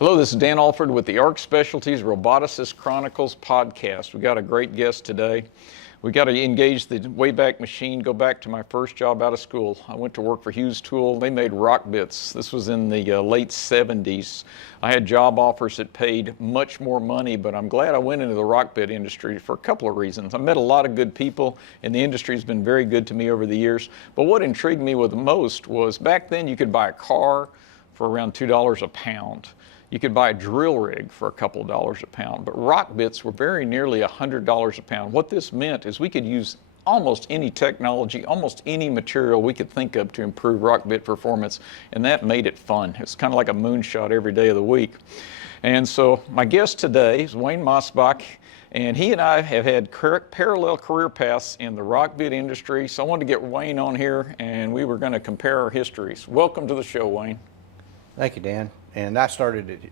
Hello, this is Dan Allford with the ARC Specialties Roboticist Chronicles podcast. We got a great guest today. We got to engage the Wayback Machine, go back to my first job out of school. I went to work for Hughes Tool. They made rock bits. This was in the late 70s. I had job offers that paid much more money, but I'm glad I went into the rock bit industry for a couple of reasons. I met a lot of good people, and the industry has been very good to me over the years. But what intrigued me with the most was back then you could buy a car for around $2 a pound. You could buy a drill rig for a couple of dollars a pound, but rock bits were very nearly $100 a pound. What this meant is we could use almost any technology, almost any material we could think of to improve rock bit performance, and that made it fun. It's kind of like a moonshot every day of the week. And so my guest today is Wayne Mausbach, and he and I have had parallel career paths in the rock bit industry, so I wanted to get Wayne on here, and we were going to compare our histories. Welcome to the show, Wayne. Thank you, Dan. And I started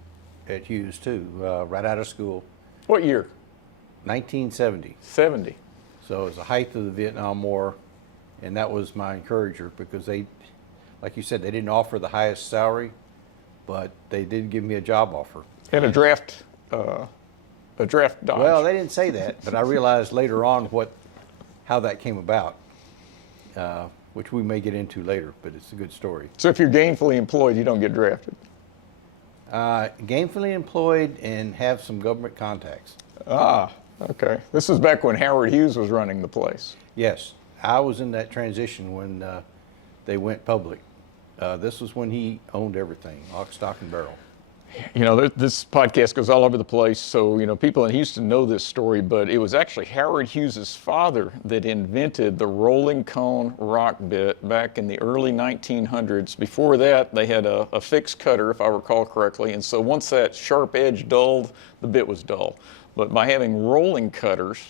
at Hughes too, right out of school. What year? 1970. 70. So it was the height of the Vietnam War, and that was my encourager because they, like you said, they didn't offer the highest salary, but they did give me a job offer. And a draft dodge. Well, they didn't say that, but I realized later on how that came about, which we may get into later, but it's a good story. So if you're gainfully employed, you don't get drafted? Gainfully employed and have some government contacts. Ah, okay. This was back when Howard Hughes was running the place. Yes, I was in that transition when they went public. This was when he owned everything, lock, stock, and barrel. You know, this podcast goes all over the place, so, you know, people in Houston know this story, but it was actually Howard Hughes's father that invented the rolling cone rock bit back in the early 1900s. Before that, they had a fixed cutter, if I recall correctly, and so once that sharp edge dulled, the bit was dull. But by having rolling cutters,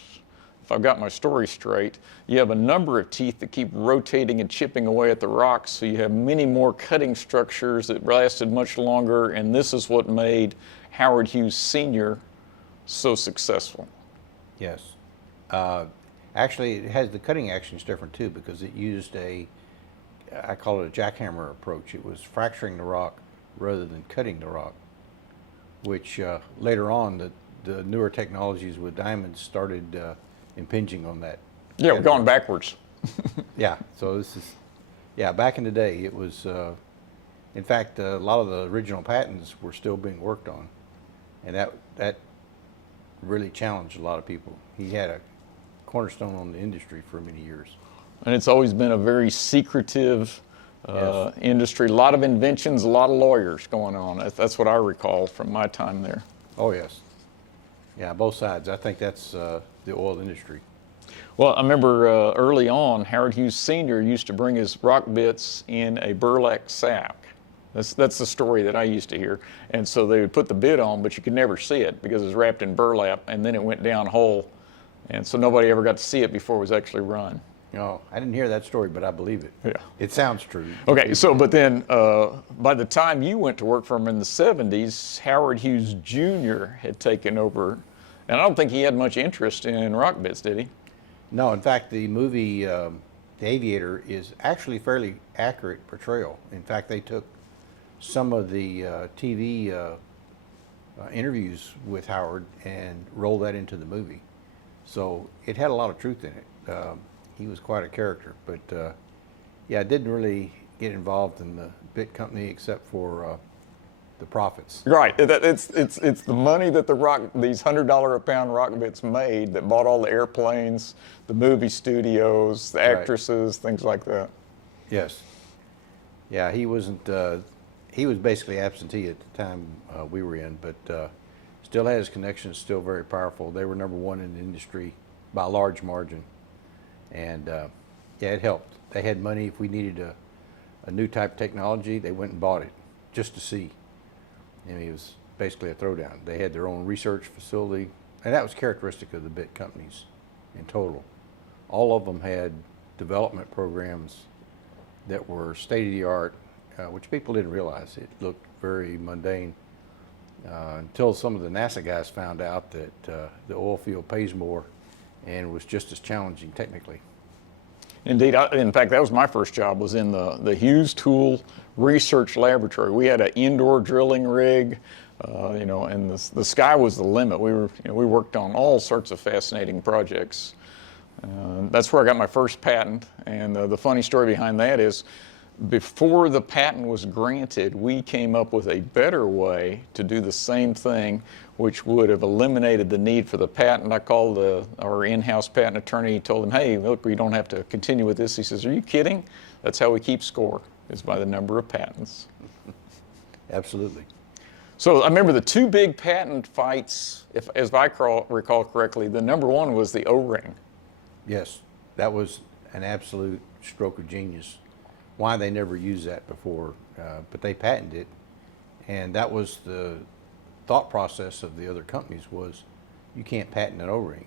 if I've got my story straight, you have a number of teeth that keep rotating and chipping away at the rocks, so you have many more cutting structures that lasted much longer, and this is what made Howard Hughes Sr. so successful. Yes. Actually, it has the cutting action is different too because it used I call it a jackhammer approach. It was fracturing the rock rather than cutting the rock, which later on the newer technologies with diamonds started impinging on that. Yeah, we're going backwards. Yeah, so back in the day it was, in fact, a lot of the original patents were still being worked on, and that really challenged a lot of people. He had a cornerstone on the industry for many years. And it's always been a very secretive Yes. industry. A lot of inventions, a lot of lawyers going on. That's what I recall from my time there. Oh yes. Yeah, both sides. I think that's the oil industry. Well, I remember early on, Howard Hughes Sr. used to bring his rock bits in a burlap sack. That's the story that I used to hear. And so they would put the bit on, but you could never see it because it was wrapped in burlap, and then it went down whole. And so nobody ever got to see it before it was actually run. No, I didn't hear that story, but I believe it. Yeah. It sounds true. Okay, so but then by the time you went to work for him in the 70s, Howard Hughes Jr. had taken over, and I don't think he had much interest in rock bits, did he? No, in fact, the movie The Aviator is actually fairly accurate portrayal. In fact, they took some of the TV interviews with Howard and rolled that into the movie. So it had a lot of truth in it. He was quite a character, but yeah, I didn't really get involved in the bit company except for the profits. Right. It's the money that these $100 a pound rock bits made that bought all the airplanes, the movie studios, the actresses, things like that. Yes. Yeah, he wasn't. He was basically absentee at the time we were in, but still had his connections. Still very powerful. They were number one in the industry by a large margin, and yeah, it helped. They had money. If we needed a new type of technology, they went and bought it just to see. I mean, it was basically a throwdown. They had their own research facility, and that was characteristic of the bit companies in total. All of them had development programs that were state-of-the-art, which people didn't realize. It looked very mundane until some of the NASA guys found out that the oil field pays more and was just as challenging technically. Indeed. In fact, that was my first job, was in the Hughes Tool Research Laboratory. We had an indoor drilling rig. And the sky was the limit. We worked on all sorts of fascinating projects. That's where I got my first patent. And the funny story behind that is, before the patent was granted, we came up with a better way to do the same thing, which would have eliminated the need for the patent. I called our in-house patent attorney. He told him, "Hey, look, we don't have to continue with this." He says, "Are you kidding? That's how we keep score, is by the number of patents." Absolutely. So I remember the two big patent fights, as I recall correctly. The number one was the O-ring. Yes, that was an absolute stroke of genius. Why they never used that before, but they patented it, and that was the thought process of the other companies was, you can't patent an O-ring.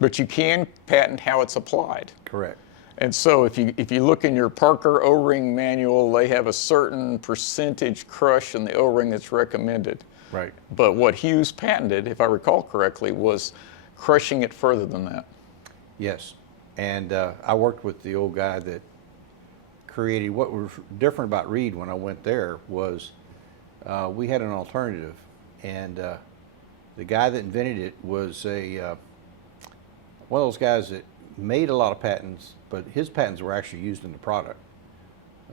But you can patent how it's applied. Correct. And so if you look in your Parker O-ring manual, they have a certain percentage crush in the O-ring that's recommended. Right. But what Hughes patented, if I recall correctly, was crushing it further than that. Yes, and I worked with the old guy that created. What was different about Reed when I went there was we had an alternative, and the guy that invented it was one of those guys that made a lot of patents, but his patents were actually used in the product.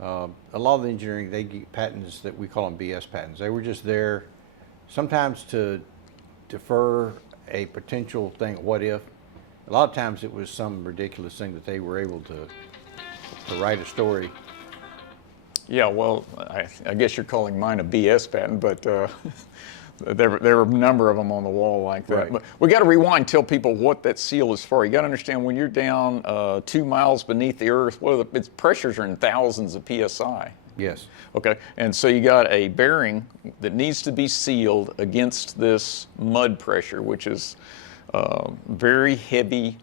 A lot of the engineering, they get patents that we call them BS patents. They were just there sometimes to defer a potential thing, what if. A lot of times it was some ridiculous thing that they were able to write a story. Yeah, well, I guess you're calling mine a BS patent, but there were a number of them on the wall like that. Right. But we got to rewind, tell people what that seal is for. You got to understand, when you're down 2 miles beneath the earth, its pressures are in thousands of PSI. Yes. Okay, and so you got a bearing that needs to be sealed against this mud pressure, which is very heavy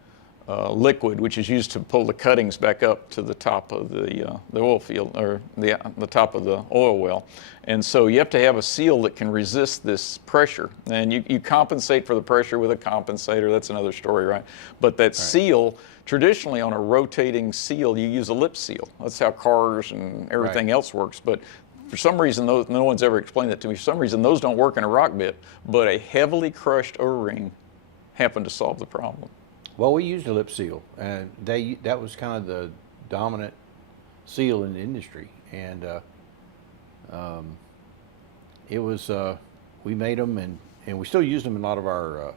liquid, which is used to pull the cuttings back up to the top of the oil field, or the top of the oil well. And so you have to have a seal that can resist this pressure. And you compensate for the pressure with a compensator. That's another story, right? But that seal, traditionally on a rotating seal, you use a lip seal. That's how cars and everything else works. But for some reason, no one's ever explained that to me. For some reason, those don't work in a rock bit. But a heavily crushed O-ring happened to solve the problem. Well, we used a lip seal, and that was kind of the dominant seal in the industry, and it was we made them, and we still use them in a lot of our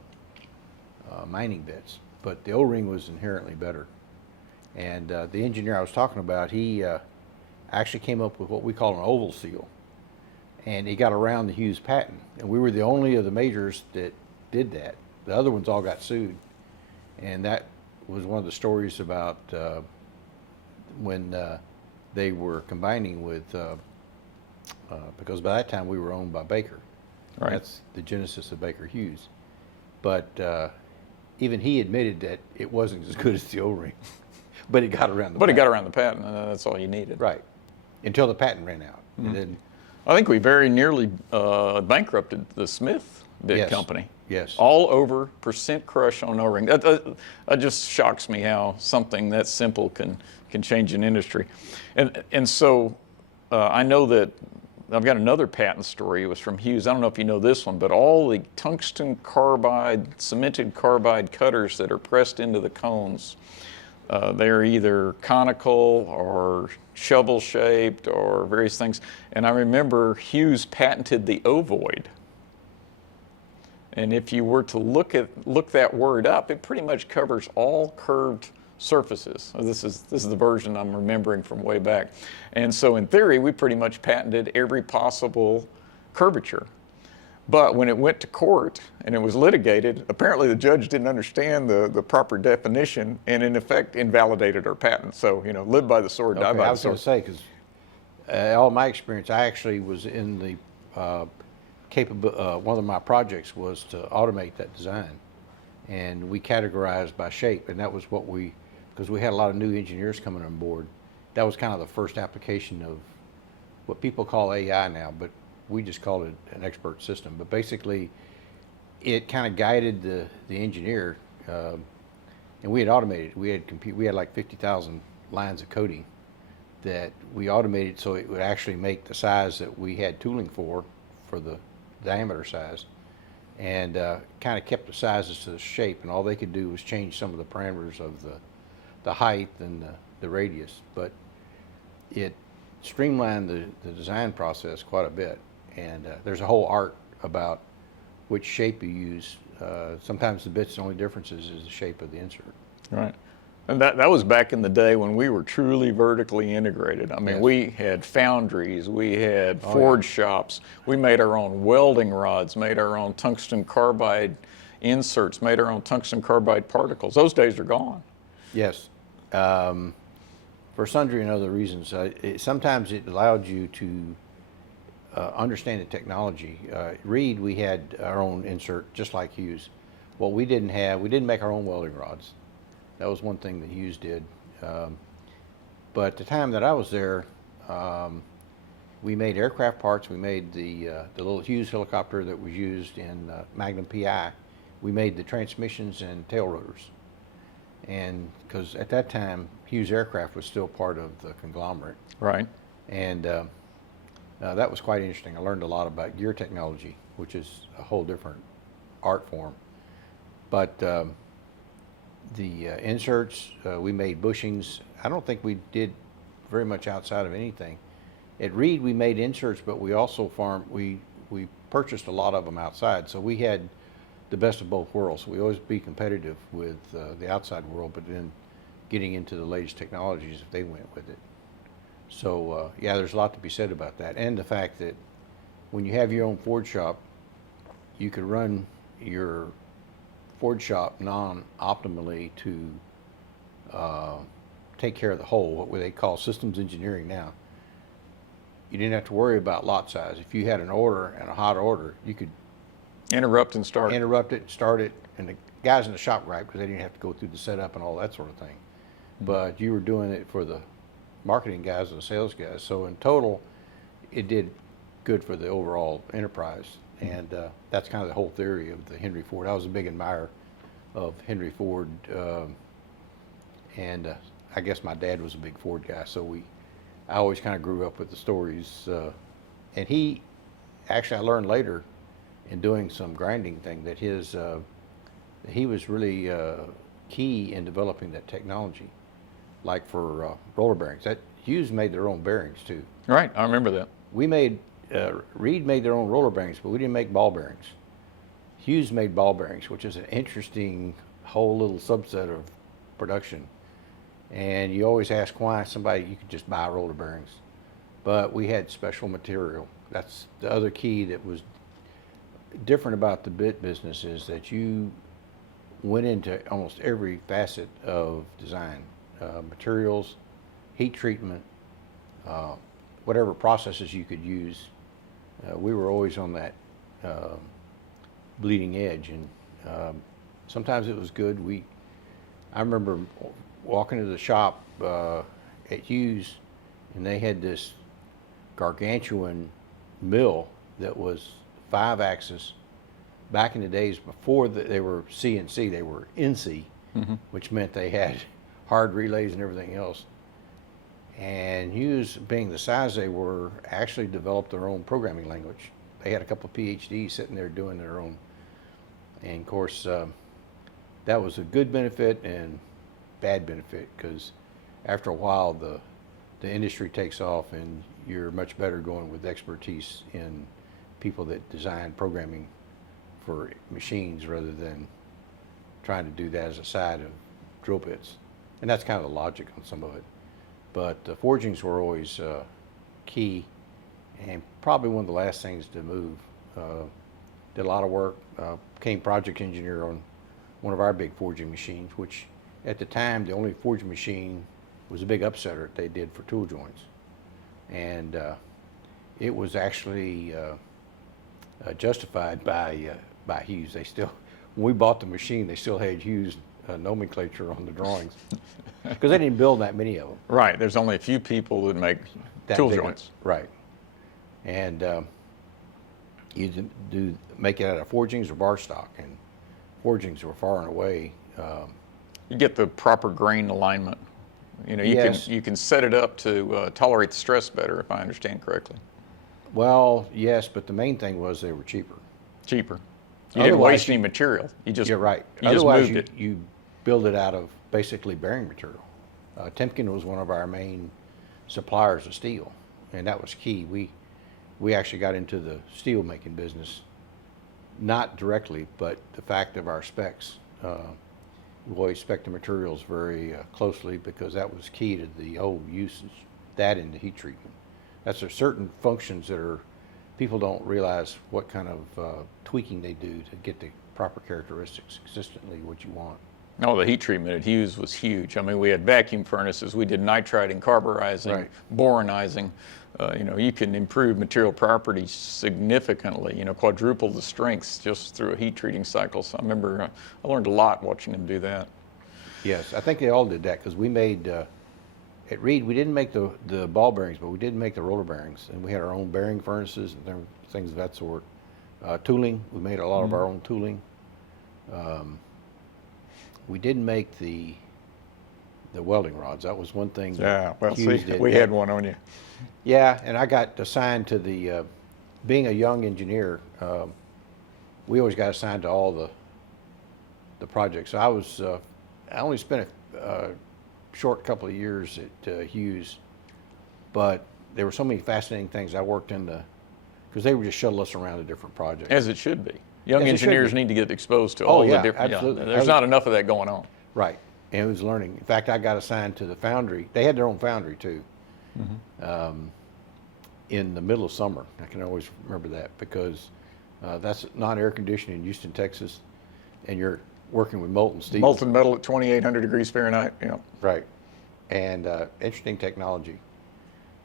mining bits. But the O-ring was inherently better, and the engineer I was talking about, he actually came up with what we call an oval seal, and he got around the Hughes patent, and we were the only of the majors that did that. The other ones all got sued. And that was one of the stories about when they were combining with, because by that time we were owned by Baker. Right. That's the genesis of Baker Hughes. But even he admitted that it wasn't as good as the O-ring, but it got around the patent. But it got around the patent, and that's all you needed. Right. Until the patent ran out. Mm-hmm. And then, I think we very nearly bankrupted the Smith big company. Yes. All over percent crush on O-ring. That just shocks me how something that simple can change an industry. And so I know that I've got another patent story. It was from Hughes. I don't know if you know this one, but all the tungsten carbide, cemented carbide cutters that are pressed into the cones, they're either conical or shovel shaped or various things. And I remember Hughes patented the ovoid. And if you were to look that word up, it pretty much covers all curved surfaces. This is the version I'm remembering from way back. And so in theory, we pretty much patented every possible curvature. But when it went to court and it was litigated, apparently the judge didn't understand the proper definition, and in effect invalidated our patent. So, live by the sword, die by the sword. I was going to say, because all my experience, I actually was in the one of my projects was to automate that design, and we categorized by shape, and that was what because we had a lot of new engineers coming on board. That was kind of the first application of what people call AI now, but we just called it an expert system. But basically, it kind of guided the engineer, and we had automated. We had like 50,000 lines of coding that we automated, so it would actually make the size that we had tooling for the diameter size, and kind of kept the sizes to the shape, and all they could do was change some of the parameters of the height and the radius, but it streamlined the design process quite a bit. And there's a whole art about which shape you use. Sometimes the bits, the only difference is the shape of the insert. Right. And that was back in the day when we were truly vertically integrated. I mean, Yes. we had foundries, we had forge shops, we made our own welding rods, made our own tungsten carbide inserts, made our own tungsten carbide particles. Those days are gone. Yes. For sundry and other reasons. Sometimes it allowed you to understand the technology. Reed, we had our own insert, just like Hughes. What we didn't have, we didn't make our own welding rods. That was one thing that Hughes did. But at the time that I was there, we made aircraft parts. We made the little Hughes helicopter that was used in Magnum P.E. We made the transmissions and tail rotors. And because at that time, Hughes Aircraft was still part of the conglomerate. Right. And that was quite interesting. I learned a lot about gear technology, which is a whole different art form. But the inserts, we made bushings. I don't think we did very much outside of anything. At Reed, we made inserts, but we also we purchased a lot of them outside. So we had the best of both worlds. We always be competitive with the outside world, but then getting into the latest technologies if they went with it. So yeah, there's a lot to be said about that, and the fact that when you have your own forge shop, you could run your forge shop non-optimally to take care of the whole, what they call systems engineering now. You didn't have to worry about lot size. If you had an order and a hot order, you could Interrupt and start. interrupt it, start it, and the guys in the shop right, because they didn't have to go through the setup and all that sort of thing. But you were doing it for the marketing guys and the sales guys. So in total, it did good for the overall enterprise. And that's kind of the whole theory of the Henry Ford. I was a big admirer of Henry Ford, and I guess my dad was a big Ford guy, so I always kind of grew up with the stories. And I learned later in doing some grinding thing that he was really key in developing that technology. Like for roller bearings, Hughes made their own bearings too. Right, I remember that. Reed made their own roller bearings, but we didn't make ball bearings. Hughes made ball bearings, which is an interesting whole little subset of production. And you always ask why you could just buy roller bearings. But we had special material. That's the other key that was different about the bit business, is that you went into almost every facet of design. Materials, heat treatment, whatever processes you could use. We were always on that bleeding edge, and sometimes it was good. I remember walking to the shop at Hughes, and they had this gargantuan mill that was 5-axis. Back in the days before they were CNC, they were NC, which meant they had hard relays and everything else. And Hughes, being the size they were, actually developed their own programming language. They had a couple of PhDs sitting there doing their own. And of course, that was a good benefit and bad benefit, because after a while the industry takes off and you're much better going with expertise in people that design programming for machines rather than trying to do that as a side of drill bits. And that's kind of the logic on some of it. But the forgings were always key, and probably one of the last things to move. Did a lot of work, became project engineer on one of our big forging machines, which at the time the only forging machine was a big upsetter that they did for tool joints. And it was actually justified by Hughes. When we bought the machine, they still had Hughes nomenclature on the drawings, because they didn't build that many of them. Right, there's only a few people that make tool joints. Right. And you make it out of forgings or bar stock, and forgings were far and away. You get the proper grain alignment. You Yes. can set it up to tolerate the stress better, if I understand correctly. Well, yes, but the main thing was they were cheaper. Cheaper. You didn't waste any you- material. You just You're right. You just Otherwise, moved it. you build it out of basically bearing material. Timken was one of our main suppliers of steel, and that was key. We actually got into the steel making business, not directly, but the fact of our specs. We always spec the materials very closely because that was key to the whole usage. That and the heat treatment. That's certain functions that are people don't realize what kind of tweaking they do to get the proper characteristics consistently what you want. No, the heat treatment at Hughes was huge. I mean, we had vacuum furnaces. We did nitriding, carburizing, Right. boronizing. You can improve material properties significantly, quadruple the strengths just through a heat treating cycle. So I remember I learned a lot watching them do that. Yes, I think they all did that because we made, at Reed, we didn't make the ball bearings, but we did make the roller bearings. And we had our own bearing furnaces and things of that sort. Tooling, we made a lot of our own tooling. We didn't make the welding rods. That was one thing that Yeah, well, Hughes see, did. we had one on you. Yeah, and I got assigned to the, being a young engineer, we always got assigned to all the projects. So I only spent a short couple of years at Hughes, but there were so many fascinating things. I worked in because they would just shuttle us around to different projects. As it should be. Young As it should engineers be. need to get exposed to Oh, all the yeah, different. absolutely. There's not enough of that going on. Right, and it was learning. In fact, I got assigned to the foundry. They had their own foundry too. In the middle of summer, I can always remember that because that's not air conditioning in Houston, Texas, and you're working with molten steel. Molten metal at 2,800 degrees Fahrenheit. Yeah. Right, and interesting technology.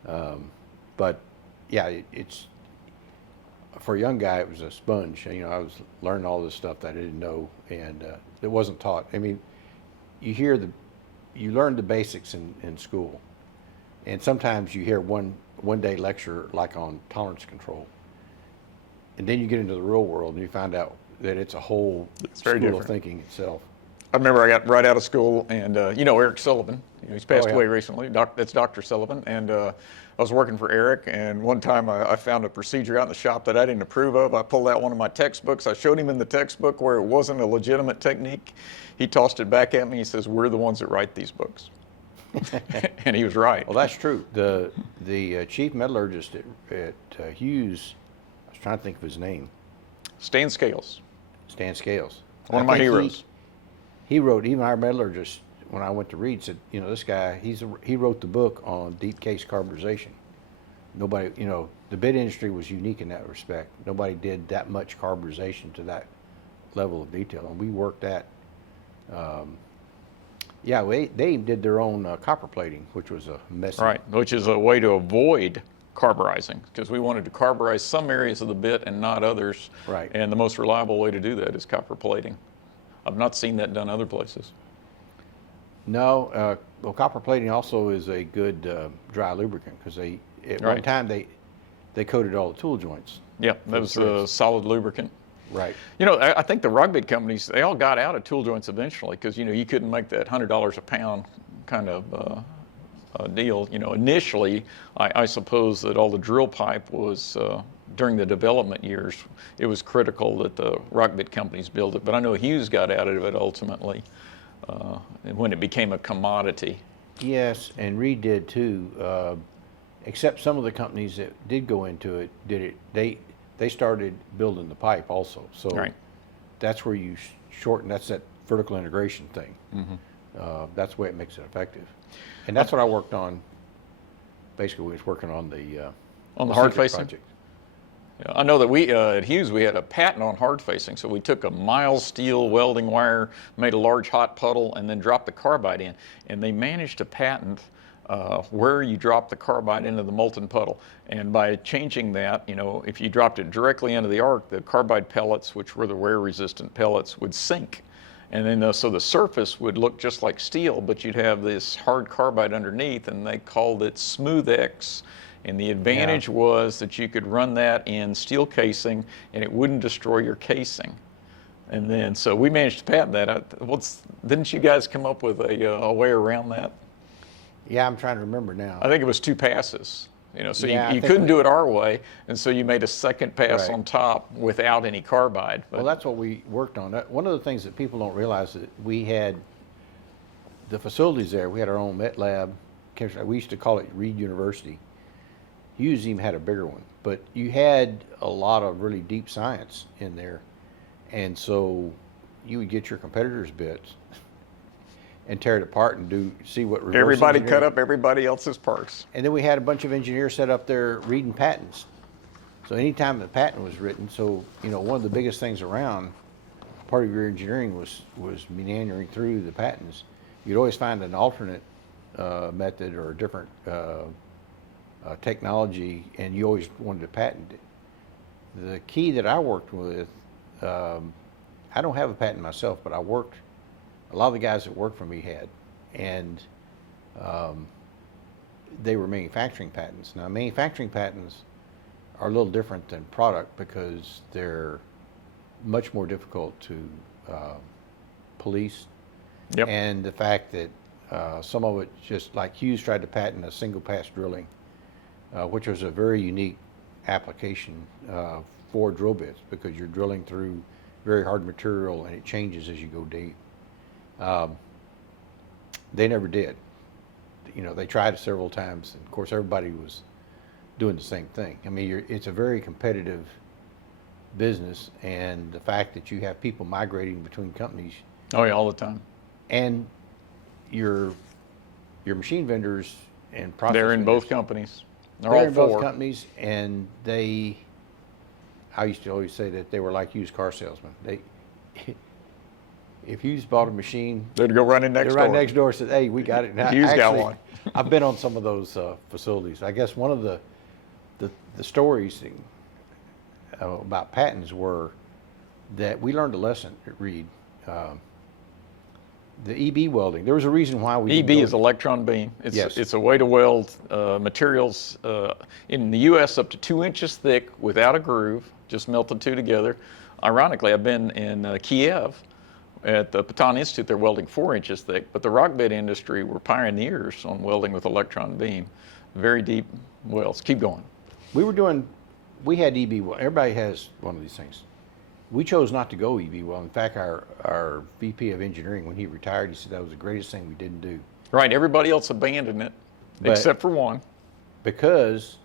But yeah, it's for a young guy, it was a sponge. I was learning all this stuff that I didn't know, and it wasn't taught. I mean, you learn the basics in school, and sometimes you hear one day lecture like on tolerance control, and then you get into the real world and you find out that it's a whole very school different. of thinking itself. I remember I got right out of school, and Eric Sullivan. He's passed Oh, yeah. away recently. That's Dr. Sullivan, and I was working for Eric. And one time I found a procedure out in the shop that I didn't approve of. I pulled out one of my textbooks. I showed him in the textbook where it wasn't a legitimate technique. He tossed it back at me. He says, "We're the ones that write these books," and he was right. Well, that's true. The chief metallurgist at Hughes, I was trying to think of his name, Stan Scales, Stan Scales. one of I my think heroes. He wrote, even our metallurgist, when I went to Reed, said, this guy, he wrote the book on deep case carburization. Nobody, the bid industry was unique in that respect. Nobody did that much carburization to that level of detail, and we worked at. They did their own copper plating, which was a messy. Right, which is a way to avoid carburizing, because we wanted to carburize some areas of the bit and not others. Right. And the most reliable way to do that is copper plating. I've not seen that done other places. No, well, copper plating also is a good dry lubricant because at one Right. time they coated all the tool joints. Yeah, that was a solid lubricant. Right. I think the rug bit companies, they all got out of tool joints eventually because, you couldn't make that $100 a pound kind of deal. Initially, I suppose that all the drill pipe was, during the development years, it was critical that the rock bit companies build it. But I know Hughes got out of it ultimately when it became a commodity. Yes, and Reed did too. Except some of the companies that did go into it did it. They started building the pipe also. So Right. that's where you shorten. That's that vertical integration thing. That's the way it makes it effective. And that's what I worked on. Basically, we was working on the hard secret facing? project. Yeah, I know that we at Hughes we had a patent on hard facing, so we took a mild steel welding wire, made a large hot puddle, and then dropped the carbide in. And they managed to patent where you drop the carbide into the molten puddle. And by changing that, if you dropped it directly into the arc, the carbide pellets, which were the wear-resistant pellets, would sink. And then so the surface would look just like steel, but you'd have this hard carbide underneath, and they called it Smooth X. And the advantage was that you could run that in steel casing, and it wouldn't destroy your casing. And then, so we managed to patent that. Didn't you guys come up with a way around that? Yeah, I'm trying to remember now. I think it was 2 passes. So Yeah, I you think couldn't do it our way, and so you made a second pass Right. on top without any carbide. Well, that's what we worked on. One of the things that people don't realize is that we had the facilities there. We had our own met lab. We used to call it Reed University. Hughes even had a bigger one, but you had a lot of really deep science in there, and so you would get your competitors' bits and tear it apart and see what reverse Everybody engineering. cut up everybody else's parts. And then we had a bunch of engineers set up there reading patents. So anytime the patent was written, one of the biggest things around, part of your engineering was meandering through the patents. You'd always find an alternate method or a different technology, and you always wanted to patent it. The key that I worked with, I don't have a patent myself, but a lot of the guys that worked for me had, and they were manufacturing patents. Now, manufacturing patents are a little different than product because they're much more difficult to police. Yep. And the fact that some of it, just like Hughes tried to patent a single pass drilling, which was a very unique application for drill bits because you're drilling through very hard material and it changes as you go deep. They never did. They tried it several times, and of course everybody was doing the same thing. I mean, it's a very competitive business, and the fact that you have people migrating between companies. Oh yeah, all the time. And your machine vendors and process They're in vendors, both companies. they're all in both four. companies, and I used to always say that they were like used car salesmen. If Hughes bought a machine, They'd go running next door. right next door and said, "Hey, we got it." Now, Hughes got one. I've been on some of those facilities. I guess one of the stories about patents were that we learned a lesson at Reed. The EB welding. There was a reason why we. EB is electron beam. Yes. It's a way to weld materials in the U.S. up to 2 inches thick without a groove, just melt the two together. Ironically, I've been in Kiev at the Patan Institute. They're welding 4 inches thick, but the rock bed industry were pioneers on welding with electron beam. Very deep welds. Keep going. We had EB weld. Everybody has one of these things. We chose not to go EB weld. In fact, our VP of engineering, when he retired, he said that was the greatest thing we didn't do. Right. Everybody else abandoned it, except for one. Because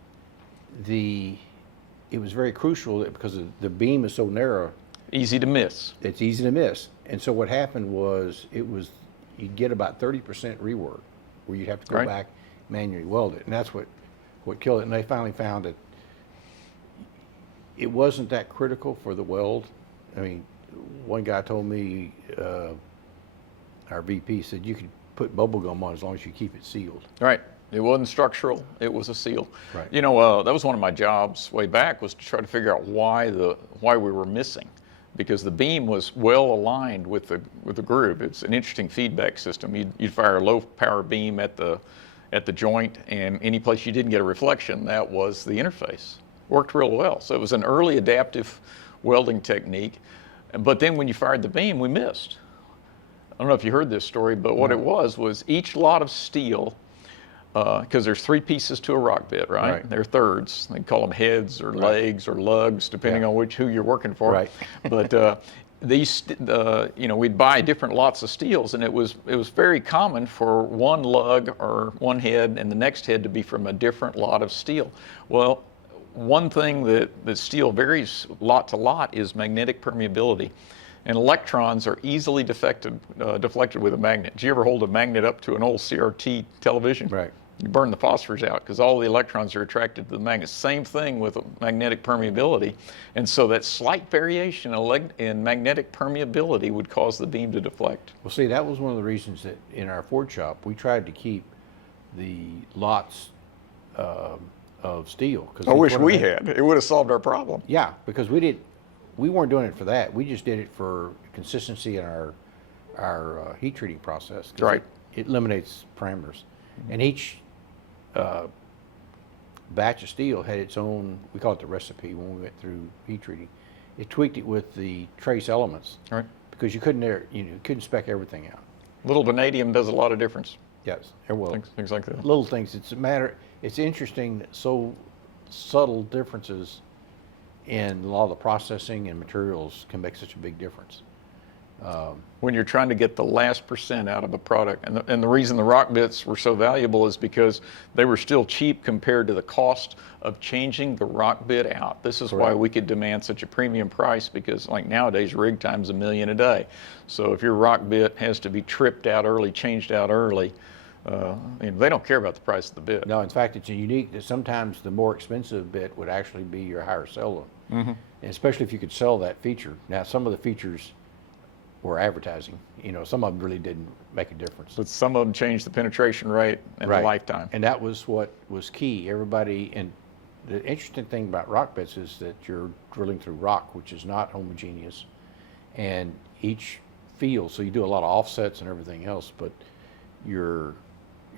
it was very crucial because the beam is so narrow. Easy to miss. It's easy to miss. And so what happened was you'd get about 30% rework where you'd have to go Right. back manually weld it. And that's what killed it. And they finally found that it wasn't that critical for the weld. I mean, one guy told me, our VP said, you could put bubble gum on as long as you keep it sealed. Right. It wasn't structural. It was a seal. Right. That was one of my jobs way back, was to try to figure out why we were missing, because the beam was well aligned with the groove. It's an interesting feedback system. You'd fire a low power beam at the joint, and any place you didn't get a reflection, that was the interface. Worked real well. So it was an early adaptive welding technique. But then when you fired the beam, we missed. I don't know if you heard this story, but what it was each lot of steel, because there's 3 pieces to a rock bit, right? Right. They're thirds. They call them heads or legs or lugs, depending on who you're working for. Right. But these, we'd buy different lots of steels, and it was very common for one lug or one head and the next head to be from a different lot of steel. Well, one thing that steel varies lot to lot is magnetic permeability. And electrons are easily deflected with a magnet. Did you ever hold a magnet up to an old CRT television? Right. You burn the phosphors out because all the electrons are attracted to the magnet. Same thing with magnetic permeability. And so that slight variation in magnetic permeability would cause the beam to deflect. Well, see, that was one of the reasons that in our Ford shop, we tried to keep the lots of steel. I wish we had. It would have solved our problem. Yeah, because we weren't doing it for that. We just did it for consistency in our heat treating process. 'Cause Right. It eliminates parameters. And each batch of steel had its own, we call it the recipe when we went through heat treating. It tweaked it with the trace elements. Right. Because you couldn't spec everything out. Little vanadium does a lot of difference. Yes, there will. things like that. Little things. It's interesting that so subtle differences in a lot of the processing and materials can make such a big difference. When you're trying to get the last percent out of a product. And the reason the rock bits were so valuable is because they were still cheap compared to the cost of changing the rock bit out. This is why we could demand such a premium price, because like nowadays rig time's $1 million a day. So if your rock bit has to be tripped out early, changed out early, they don't care about the price of the bit. No, in fact, it's unique that sometimes the more expensive bit would actually be your higher sell one. And especially if you could sell that feature. Now, some of the features were advertising. Some of them really didn't make a difference. But some of them changed the penetration rate and the lifetime. And that was what was key. Everybody, and the interesting thing about rock bits is that you're drilling through rock, which is not homogeneous, and each field, so you do a lot of offsets and everything else, but you're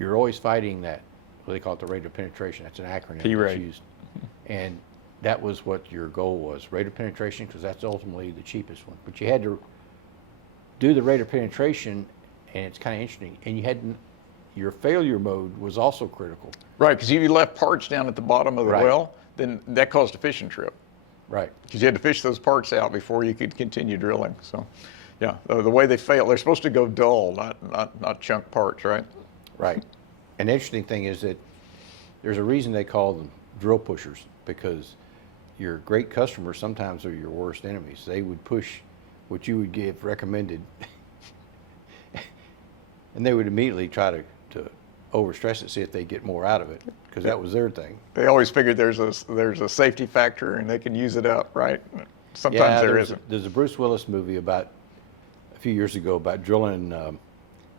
always fighting that, what they call it, the rate of penetration. That's an acronym that's used. And that was what your goal was, rate of penetration, because that's ultimately the cheapest one. But you had to do the rate of penetration, and it's kind of interesting. And your failure mode was also critical. Right, because if you left parts down at the bottom of the well, then that caused a fishing trip. Right. Because you had to fish those parts out before you could continue drilling. So, yeah, the way they fail, they're supposed to go dull, not chunk parts, right? Right. And the interesting thing is that there's a reason they call them drill pushers, because your great customers sometimes are your worst enemies. They would push what you would give recommended, and they would immediately try to overstress it, see if they get more out of it, because that was their thing. They always figured there's a safety factor and they can use it up, right? Sometimes there isn't. There's a Bruce Willis movie about a few years ago about drilling. A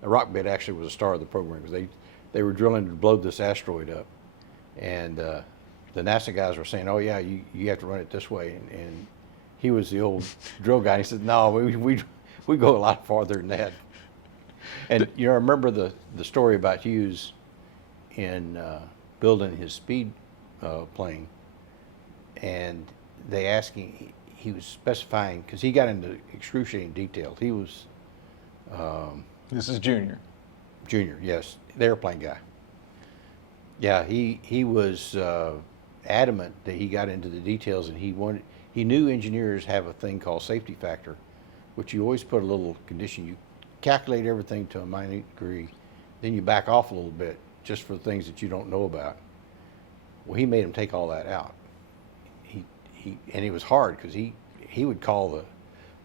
rock bit actually was a star of the program, because they were drilling to blow this asteroid up, and the NASA guys were saying, "Oh yeah, you have to run it this way," and he was the old drill guy. And he said, "No, we go a lot farther than that." And I remember the story about Hughes in building his speed plane, and they asked him. He was specifying, because he got into excruciating detail. He was This is Junior. Junior, yes, the airplane guy. Yeah, he was adamant that he got into the details, and he knew engineers have a thing called safety factor, which you always put a little condition. You calculate everything to a minute degree, then you back off a little bit just for things that you don't know about. Well, he made him take all that out. And it was hard, because he would call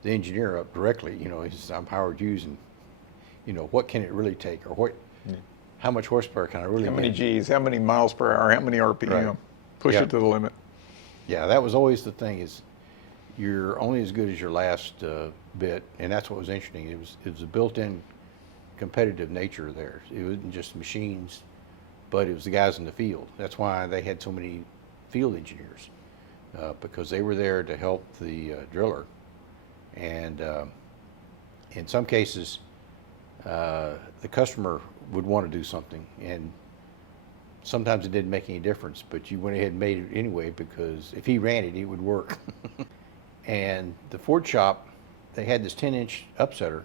the engineer up directly. He says, "I'm Howard Hughes, and what can it really take, or how much horsepower can I really How many get?" Gs, how many miles per hour, how many RPM? Right. Push Yeah. it to the limit. Yeah, that was always the thing, is you're only as good as your last bit, and that's what was interesting. It was a built-in competitive nature there. It wasn't just machines, but it was the guys in the field. That's why they had so many field engineers, because they were there to help the driller. And in some cases, the customer would want to do something, and sometimes it didn't make any difference, but you went ahead and made it anyway, because if he ran it, it would work. And the Ford shop, they had this 10-inch upsetter.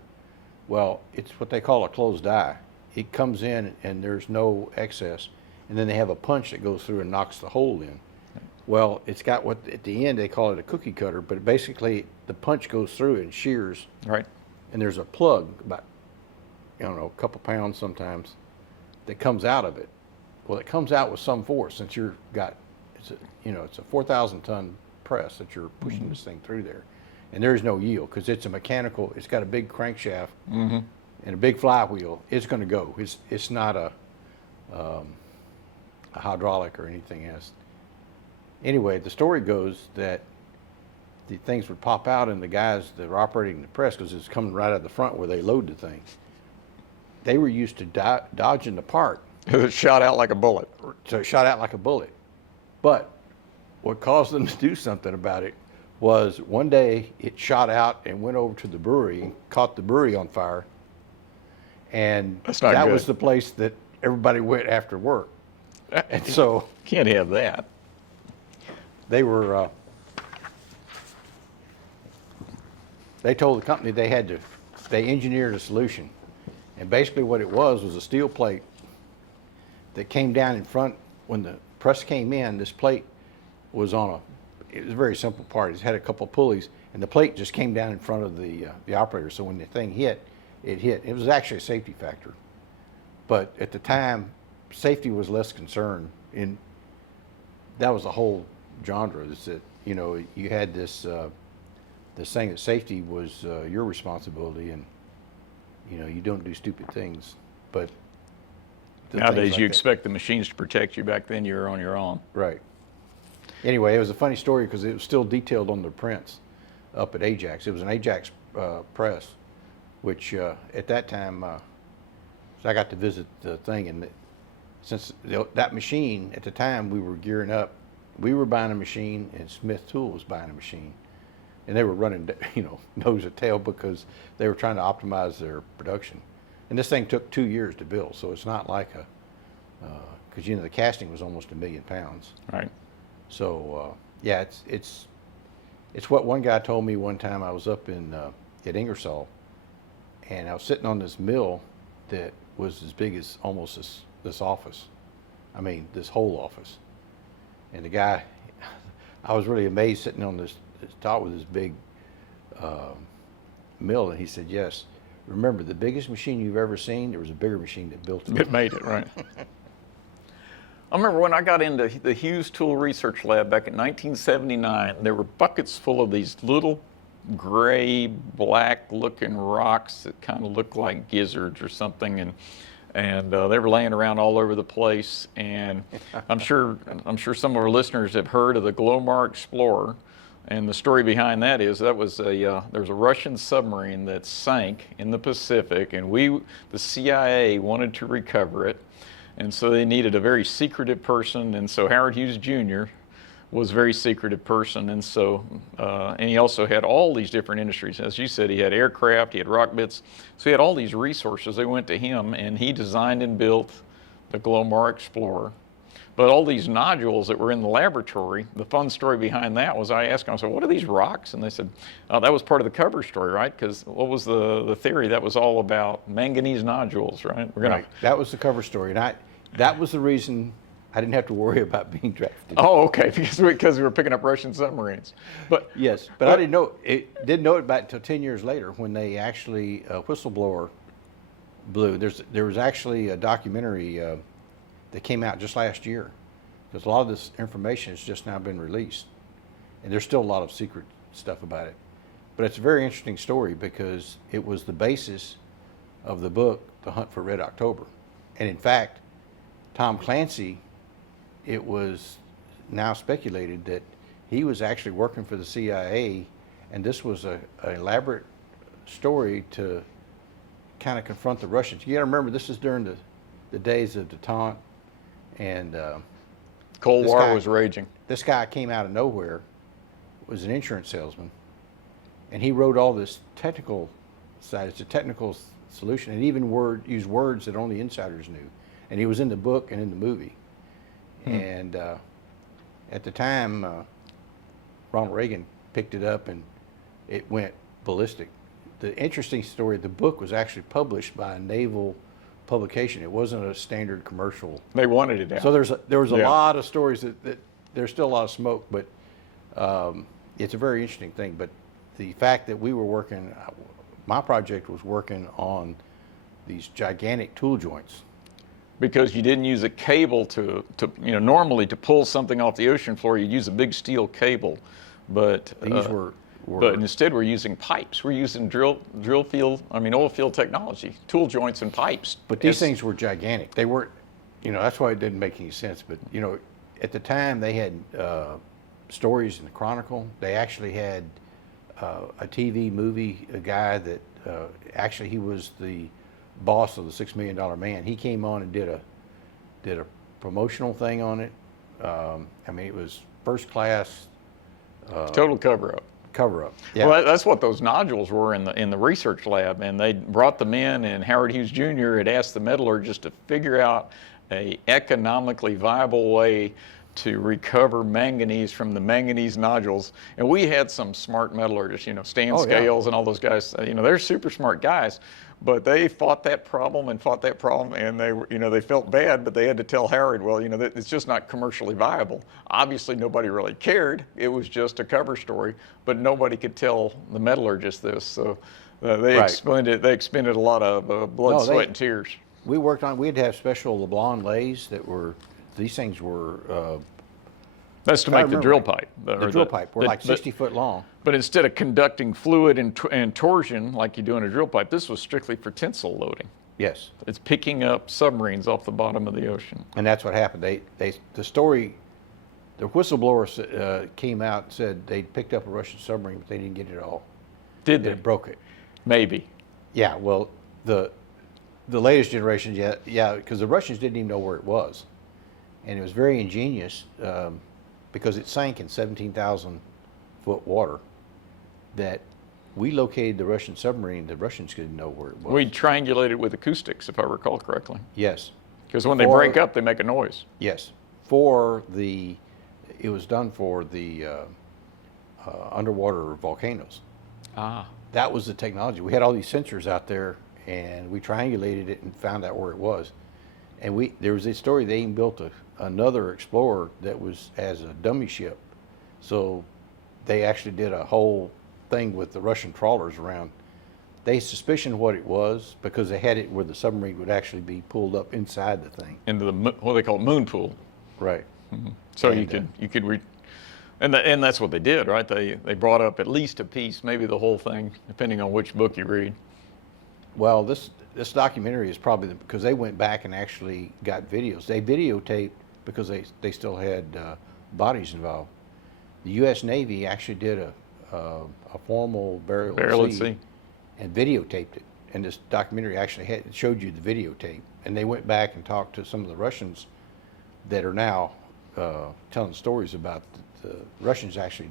Well, it's what they call a closed die. It comes in and there's no excess, and then they have a punch that goes through and knocks the hole in. Well, it's got what at the end they call it a cookie cutter, but basically the punch goes through and shears. Right. And there's a plug about, a couple pounds sometimes, that comes out of it. Well, it comes out with some force, since it's a 4,000 ton press that you're pushing this thing through there, and there's no yield, because it's got a big crankshaft and a big flywheel. It's going to go. It's not a hydraulic or anything else. Anyway, the story goes that the things would pop out, and the guys that were operating the press, because it's coming right out of the front where they load the things, they were used to dodging the part. It shot out like a bullet. So it shot out like a bullet. But what caused them to do something about it was one day it shot out and went over to the brewery and caught the brewery on fire. And that was the place that everybody went after work. And so Can't have that. they were, they told the company they engineered a solution. And basically what it was a steel plate that came down in front. When the press came in, this plate was it was a very simple part. It had a couple of pulleys, and the plate just came down in front of the operator. So when the thing hit, it hit. It was actually a safety factor. But at the time, safety was less concerned. And that was the whole genre, is that, you know, you had this thing that safety was your responsibility, and, you know, you don't do stupid things. But nowadays like you expect the machines to protect you. Back then you were on your own. Right. Anyway, it was a funny story because it was still detailed on the prints up at Ajax. It was an Ajax press, which at that time, so I got to visit the thing, and since that machine, at the time we were gearing up, we were buying a machine and Smith Tool was buying a machine. And they were running, you know, nose to tail because they were trying to optimize their production. And this thing took 2 years to build, so it's not like because, you know, the casting was almost £1 million. Right. So, yeah, it's what one guy told me one time. I was up at Ingersoll, and I was sitting on this mill that was as big as almost this office. I mean, this whole office. And the guy, I was really amazed sitting on this top with this big mill, and he said, yes, remember, the biggest machine you've ever seen, there was a bigger machine that built it. It made it, right. I remember when I got into the Hughes Tool Research Lab back in 1979, there were buckets full of these little gray, black-looking rocks that kind of looked like gizzards or something, and they were laying around all over the place. And I'm sure some of our listeners have heard of the Glomar Explorer. And the story behind that is there was a Russian submarine that sank in the Pacific, and the CIA wanted to recover it, and so they needed a very secretive person, and so Howard Hughes Jr. was a very secretive person, and so and he also had all these different industries. As you said, he had aircraft, he had rock bits, so he had all these resources. They went to him, and he designed and built the Glomar Explorer. But all these nodules that were in the laboratory, the fun story behind that was I asked them, I said, what are these rocks? And they said, oh, that was part of the cover story, right? Because what was the theory? That was all about manganese nodules, right? Right. That was the cover story. And that was the reason I didn't have to worry about being drafted. Oh, okay, because we were picking up Russian submarines. But yes, but I didn't know it about until 10 years later when they actually whistleblower blew. There was actually a documentary that came out just last year, because a lot of this information has just now been released, and there's still a lot of secret stuff about it. But it's a very interesting story because it was the basis of the book, The Hunt for Red October. And in fact, Tom Clancy, it was now speculated that he was actually working for the CIA, and this was an elaborate story to kind of confront the Russians. You got to remember, this is during the days of detente, and Cold War was raging. This guy came out of nowhere, was an insurance salesman, and he wrote all this technical side. It's a technical solution, and even used words that only insiders knew. And he was in the book and in the movie. And at the time, Ronald Reagan picked it up, and it went ballistic. The interesting story, the book was actually published by a naval publication. It wasn't a standard commercial. They wanted it out. So there was a lot of stories that there's still a lot of smoke, but it's a very interesting thing. But the fact that we were working, my project was working on these gigantic tool joints. Because you didn't use a cable to normally to pull something off the ocean floor, you'd use a big steel cable, but these were but instead we're using pipes. We're using oil field technology, tool joints and pipes. But these things were gigantic. They weren't, that's why it didn't make any sense. But at the time they had stories in the Chronicle. They actually had a TV movie, a guy that actually he was the boss of the $6 Million Man. He came on and did a promotional thing on it. It was first class. Total cover-up. Yeah. Well, that's what those nodules were in the research lab, and they brought them in, and Howard Hughes Jr. had asked the metallurgist to figure out a economically viable way to recover manganese from the manganese nodules. And we had some smart metallurgists, Stan Oh, yeah. Scales and all those guys, they're super smart guys, but they fought that problem, and they felt bad, but they had to tell Howard, well, that it's just not commercially viable. Obviously, nobody really cared. It was just a cover story, but nobody could tell the metallurgists this. So they expended a lot of blood, sweat, and tears. We'd have special LeBlanc lathes these things were. That's to make the drill pipe. The drill pipe were like 60 foot long. But instead of conducting fluid and torsion like you do in a drill pipe, this was strictly for tensile loading. Yes. It's picking up submarines off the bottom of the ocean. And that's what happened. The whistleblower came out and said they'd picked up a Russian submarine, but they didn't get it all. Did they? It broke it. Maybe. Yeah. Well, the latest generation, yeah, because the Russians didn't even know where it was, and it was very ingenious because it sank in 17,000 foot water. That we located the Russian submarine. The Russians didn't know where it was. We triangulated with acoustics, if I recall correctly. Yes. Because when they break up, they make a noise. Yes. It was done for the underwater volcanoes. Ah. That was the technology. We had all these sensors out there, and we triangulated it and found out where it was. And there was a story, they even built another Explorer that was as a dummy ship. So they actually did a whole thing with the Russian trawlers around. They suspicioned what it was because they had it where the submarine would actually be pulled up inside the thing. Into what they call moon pool. Right. Mm-hmm. So and that's what they did, right? They brought up at least a piece, maybe the whole thing, depending on which book you read. Well, this documentary is probably because they went back and actually got videos. They videotaped because they still had bodies involved. The U.S. Navy actually did a formal burial at sea and videotaped it. And this documentary actually showed you the videotape. And they went back and talked to some of the Russians that are now telling stories about the Russians actually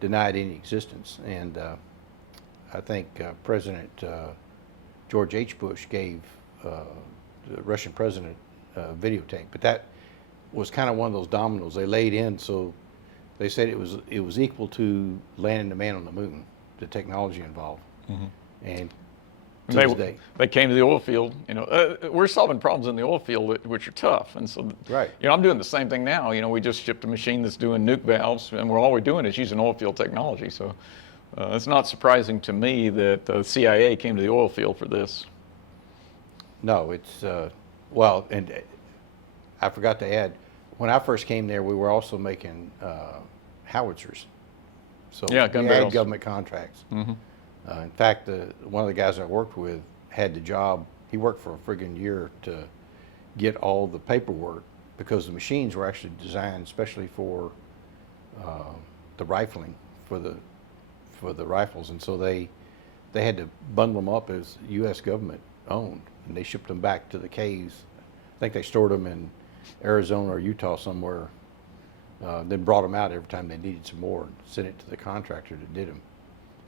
denied any existence. And I think President George H. Bush gave the Russian president videotape. But that was kind of one of those dominoes they laid in. So they said it was equal to landing the man on the moon, the technology involved. Mm-hmm. And they came to the oil field. We're solving problems in the oil field which are tough, and so right. I'm doing the same thing now. We just shipped a machine that's doing nuke valves, and all we're doing is using oil field technology. So it's not surprising to me that the CIA came to the oil field for this. No, it's well, and I forgot to add, when I first came there, we were also making howitzers. So yeah, gun barrels. Had government contracts. Mm-hmm. In fact, one of the guys I worked with had the job. He worked for a friggin' year to get all the paperwork because the machines were actually designed especially for the rifling for the rifles, and so they had to bundle them up as U.S. government owned, and they shipped them back to the caves. I think they stored them in Arizona or Utah somewhere. Then brought them out every time they needed some more and sent it to the contractor that did them.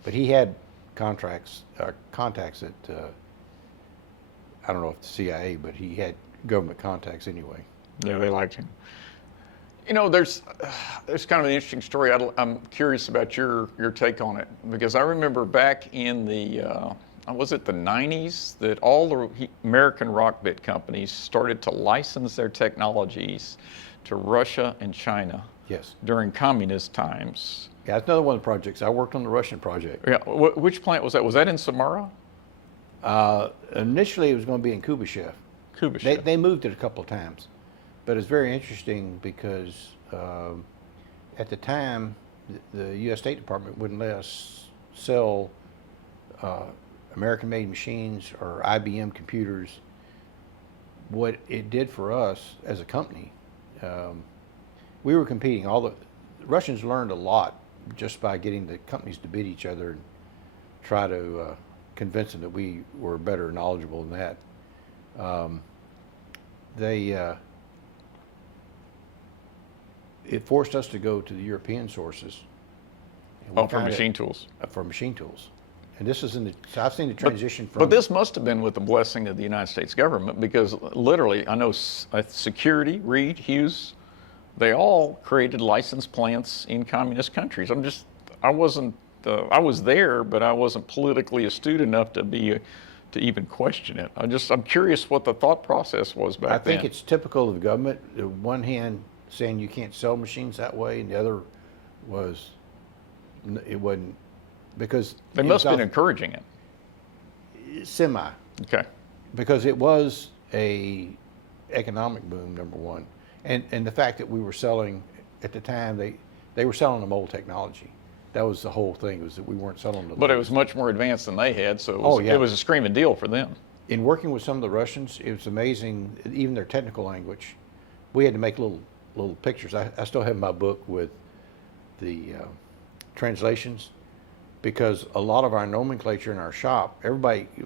But he had contacts at I don't know if the CIA, but he had government contacts anyway. Yeah, they liked him. There's kind of an interesting story. I'm curious about your take on it, because I remember back in the was it the 90s that all the American rock bit companies started to license their technologies to Russia and China. Yes. During communist times. Yeah, that's another one of the projects. I worked on the Russian project. Yeah. Which plant was that? Was that in Samara? Initially, it was going to be in Kubashev. Kubashev. They moved it a couple of times. But it's very interesting because at the time, the U.S. State Department wouldn't let us sell American-made machines or IBM computers. What it did for us as a company, we were competing. The Russians learned a lot just by getting the companies to bid each other and try to convince them that we were better knowledgeable than that. It forced us to go to the European sources. For machine tools. For machine tools. And this is so I've seen the transition from. But this must have been with the blessing of the United States government, because literally, I know security, Reed, Hughes, they all created licensed plants in communist countries. I wasn't, I was there, but I wasn't politically astute enough to even question it. I'm curious what the thought process was back then. I think it's typical of the government. The one hand saying you can't sell machines that way, and the other was it wasn't, because they must have been encouraging it. Semi. Okay. Because it was a economic boom, number one, and the fact that we were selling at the time, they were selling them old technology. That was the whole thing, was that we weren't selling them. But it was much more advanced than they had, so it was a screaming deal for them. In working with some of the Russians, it was amazing. Even their technical language, we had to make little pictures. I still have my book with the translations, because a lot of our nomenclature in our shop,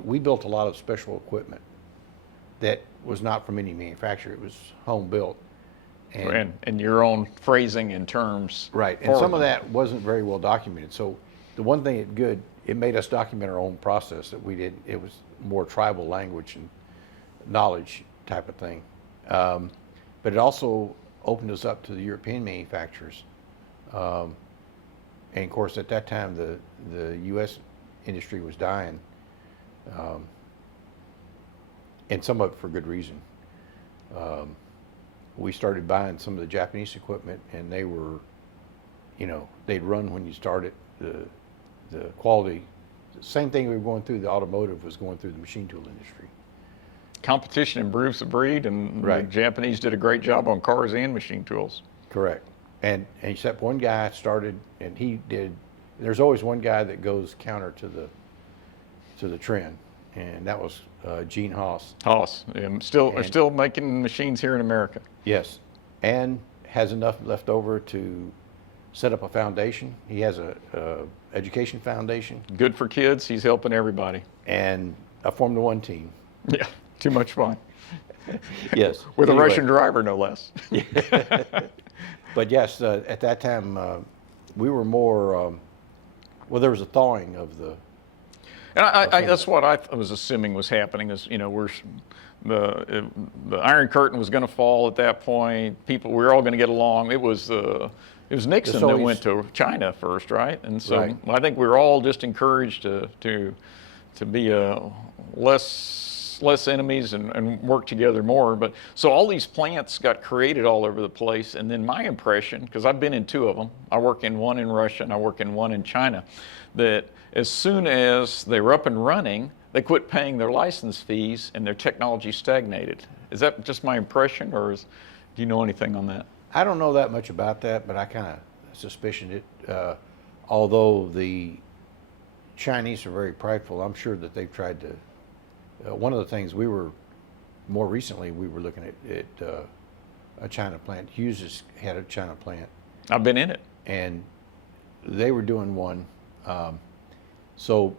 we built a lot of special equipment that was not from any manufacturer. It was home built. And your own phrasing and terms. Right, and some of that wasn't very well documented. So the one thing it made us document our own process that we did. It was more tribal language and knowledge type of thing. But it also opened us up to the European manufacturers. And of course, at that time, the U.S. industry was dying, and some of it for good reason. We started buying some of the Japanese equipment, and they were, they'd run when you started. The quality, the same thing we were going through the automotive was going through the machine tool industry. Competition improves the breed, and right. The Japanese did a great job on cars and machine tools. Correct. And except one guy started, and he did. There's always one guy that goes counter to the trend, and that was Gene Haas. Haas, and still making machines here in America. Yes, and has enough left over to set up a foundation. He has a education foundation. Good for kids. He's helping everybody. And a Formula One team. Yeah, too much fun. Yes. With a Russian driver, no less. But yes, at that time, we were more, there was a thawing of the... And that's what I was assuming was happening, is, the Iron Curtain was going to fall at that point. We were all going to get along. It was Nixon that went to China first, right? And so right. I think we were all just encouraged to be less enemies and work together more. But so all these plants got created all over the place, and then my impression, because I've been in two of them, I work in one in Russia and I work in one in China, that as soon as they were up and running, they quit paying their license fees and their technology stagnated. Is that just my impression, or do you know anything on that? I don't know that much about that, but I kind of suspicion it. Although the Chinese are very prideful, I'm sure that they've tried to. One of the things more recently, we were looking at a China plant. Hughes had a China plant. I've been in it. And they were doing one. So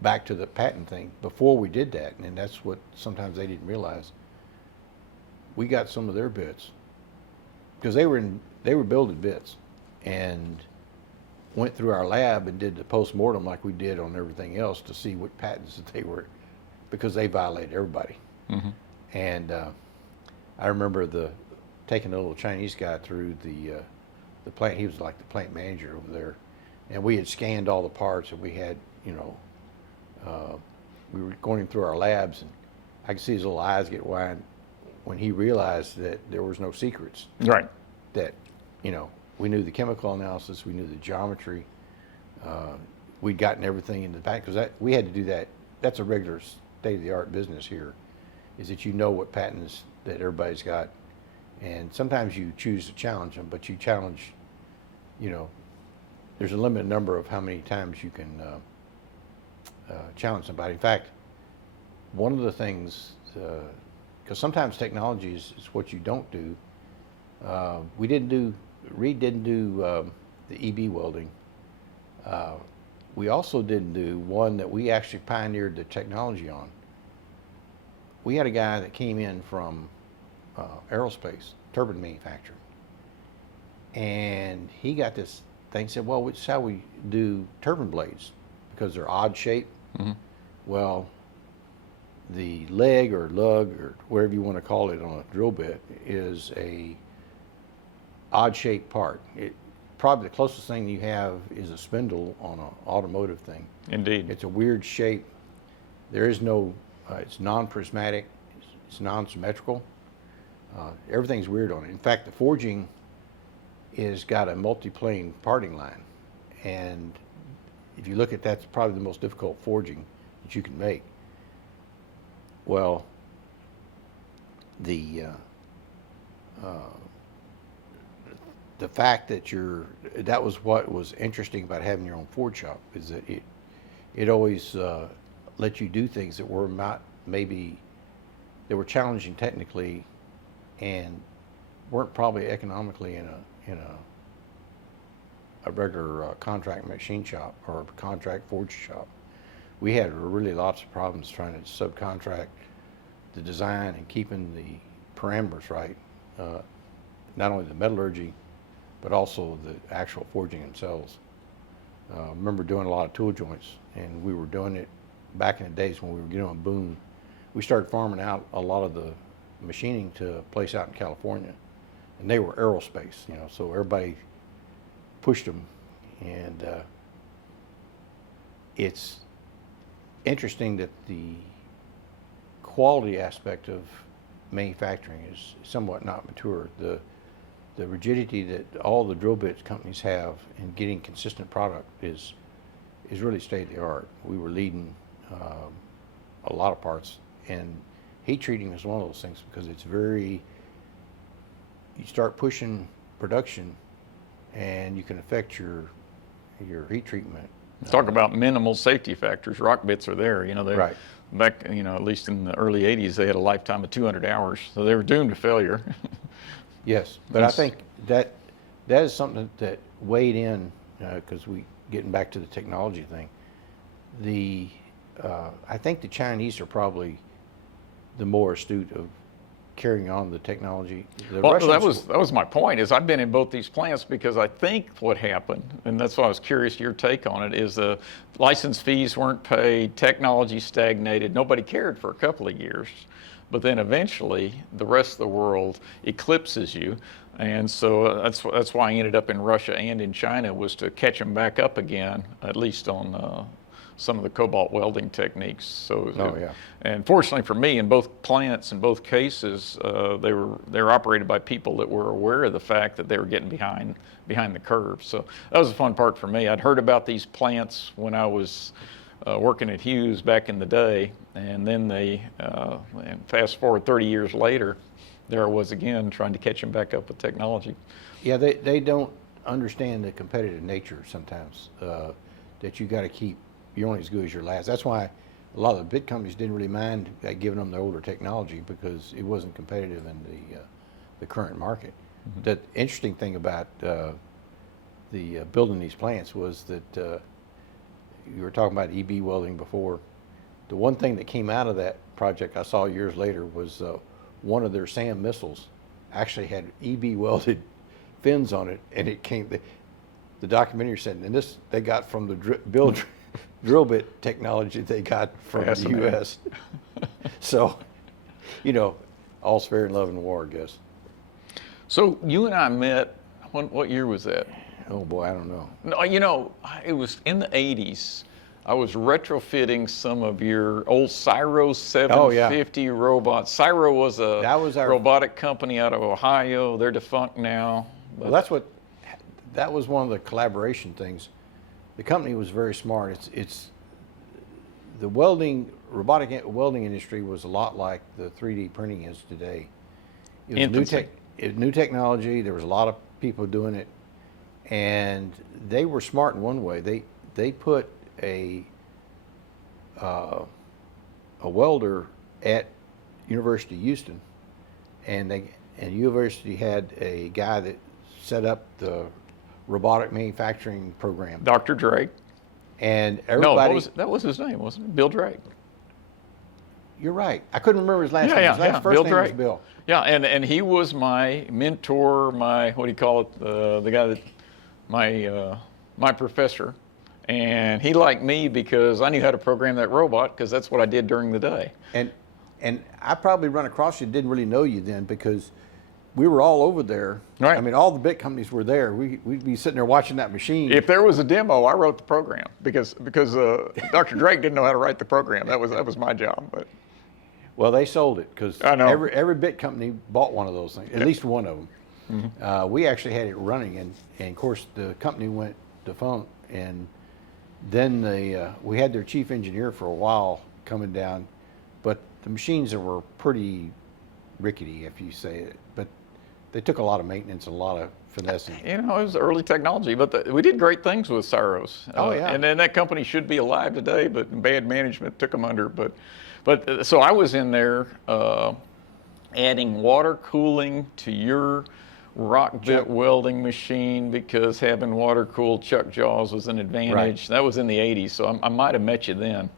back to the patent thing, before we did that, and that's what sometimes they didn't realize, we got some of their bits, because they were building bits, and went through our lab and did the post-mortem like we did on everything else to see what patents that they were, because they violated everybody. Mm-hmm. And I remember taking a little Chinese guy through the plant. He was like the plant manager over there, and we had scanned all the parts, and we had, we were going through our labs, and I could see his little eyes get wide when he realized that there was no secrets. Right. That, we knew the chemical analysis, we knew the geometry, we'd gotten everything in the patent, because we had to do that. That's a regular state-of-the-art business here, is that what patents that everybody's got, and sometimes you choose to challenge them, but you challenge, there's a limited number of how many times you can challenge somebody. In fact, one of the things, because sometimes technology is what you don't do. Reed didn't do the EB welding. We also didn't do one that we actually pioneered the technology on. We had a guy that came in from aerospace, turbine manufacturing, and he got this thing, said, well, it's how we do turbine blades, because they're odd shape. Mm-hmm. Well, the leg or lug or whatever you want to call it on a drill bit is odd-shaped part. Probably the closest thing you have is a spindle on an automotive thing. Indeed. It's a weird shape. There is no, it's non-prismatic, it's non-symmetrical. Everything's weird on it. In fact, the forging is got a multi-plane parting line. And if you look at that, it's probably the most difficult forging that you can make. Well, the fact that that was what was interesting about having your own forge shop, is that it always let you do things that were not maybe, they were challenging technically and weren't probably economically in a regular contract machine shop or contract forge shop. We had really lots of problems trying to subcontract the design and keeping the parameters right, not only the metallurgy, but also the actual forging themselves. I remember doing a lot of tool joints, and we were doing it back in the days when we were getting on boom. We started farming out a lot of the machining to a place out in California, and they were aerospace, so everybody pushed them. And it's interesting that the quality aspect of manufacturing is somewhat not mature. The rigidity that all the drill bit companies have in getting consistent product is really state of the art. We were leading a lot of parts, and heat treating is one of those things because it's you start pushing production and you can affect your heat treatment. Talk about minimal safety factors. Rock bits are there, Right. Back, at least in the early 80s, they had a lifetime of 200 hours, so they were doomed to failure. Yes, but I think that is something that weighed in, because getting back to the technology thing, I think the Chinese are probably the more astute of carrying on the technology. Well, that was my point, is I've been in both these plants because I think what happened, and that's why I was curious your take on it, is the license fees weren't paid, technology stagnated, nobody cared for a couple of years. But then eventually, the rest of the world eclipses you, and so that's why I ended up in Russia and in China, was to catch them back up again, at least on some of the cobalt welding techniques. So, yeah. And fortunately for me, in both plants, in both cases, they were operated by people that were aware of the fact that they were getting behind the curve. So that was a fun part for me. I'd heard about these plants when I was working at Hughes back in the day, and then and fast forward 30 years later, there I was again trying to catch them back up with technology. Yeah, they don't understand the competitive nature sometimes, that you got to keep, you're only as good as your last. That's why a lot of the big companies didn't really mind giving them the older technology, because it wasn't competitive in the current market. Mm-hmm. The interesting thing about building these plants was that you were talking about EB welding before. The one thing that came out of that project I saw years later was one of their SAM missiles actually had EB welded fins on it, and it came. The documentary said, and this they got from the drill bit technology they got from the U.S. So, all's fair in love and war, I guess. So you and I met. What year was that? Oh boy, I don't know. No, it was in the 80s. I was retrofitting some of your old Cyro 750 robots. Cyro was a robotic company out of Ohio. They're defunct now. Well, that was one of the collaboration things. The company was very smart. It's the robotic welding industry was a lot like the 3D printing is today. It was new technology. There was a lot of people doing it. And they were smart in one way. They put a welder at University of Houston, and University had a guy that set up the robotic manufacturing program. Dr. Drake. And everybody. No, that was his name, wasn't it? Bill Drake. You're right. I couldn't remember his last name. His first Bill name Drake. was Bill. Yeah, and he was my mentor, my the guy that my professor, and he liked me because I knew how to program that robot, because that's what I did during the day. And I probably run across you, didn't really know you then, because we were all over there. Right. I mean, all the bit companies were there. We'd be sitting there watching that machine. If there was a demo, I wrote the program because Dr. Drake didn't know how to write the program. That was my job. But Well, they sold it because I know. every bit company bought one of those things, at least one of them. We actually had it running, and of course the company went defunct, and then we had their chief engineer for a while coming down, but the machines were pretty rickety, if you say it. But they took a lot of maintenance, a lot of finessing. it was early technology, but we did great things with Syros. Oh, yeah. And then that company should be alive today, but bad management took them under. But so I was in there adding water cooling to your rock bit welding machine because having water cooled chuck jaws was an advantage. Right. That was in the 80s, so I might have met you then.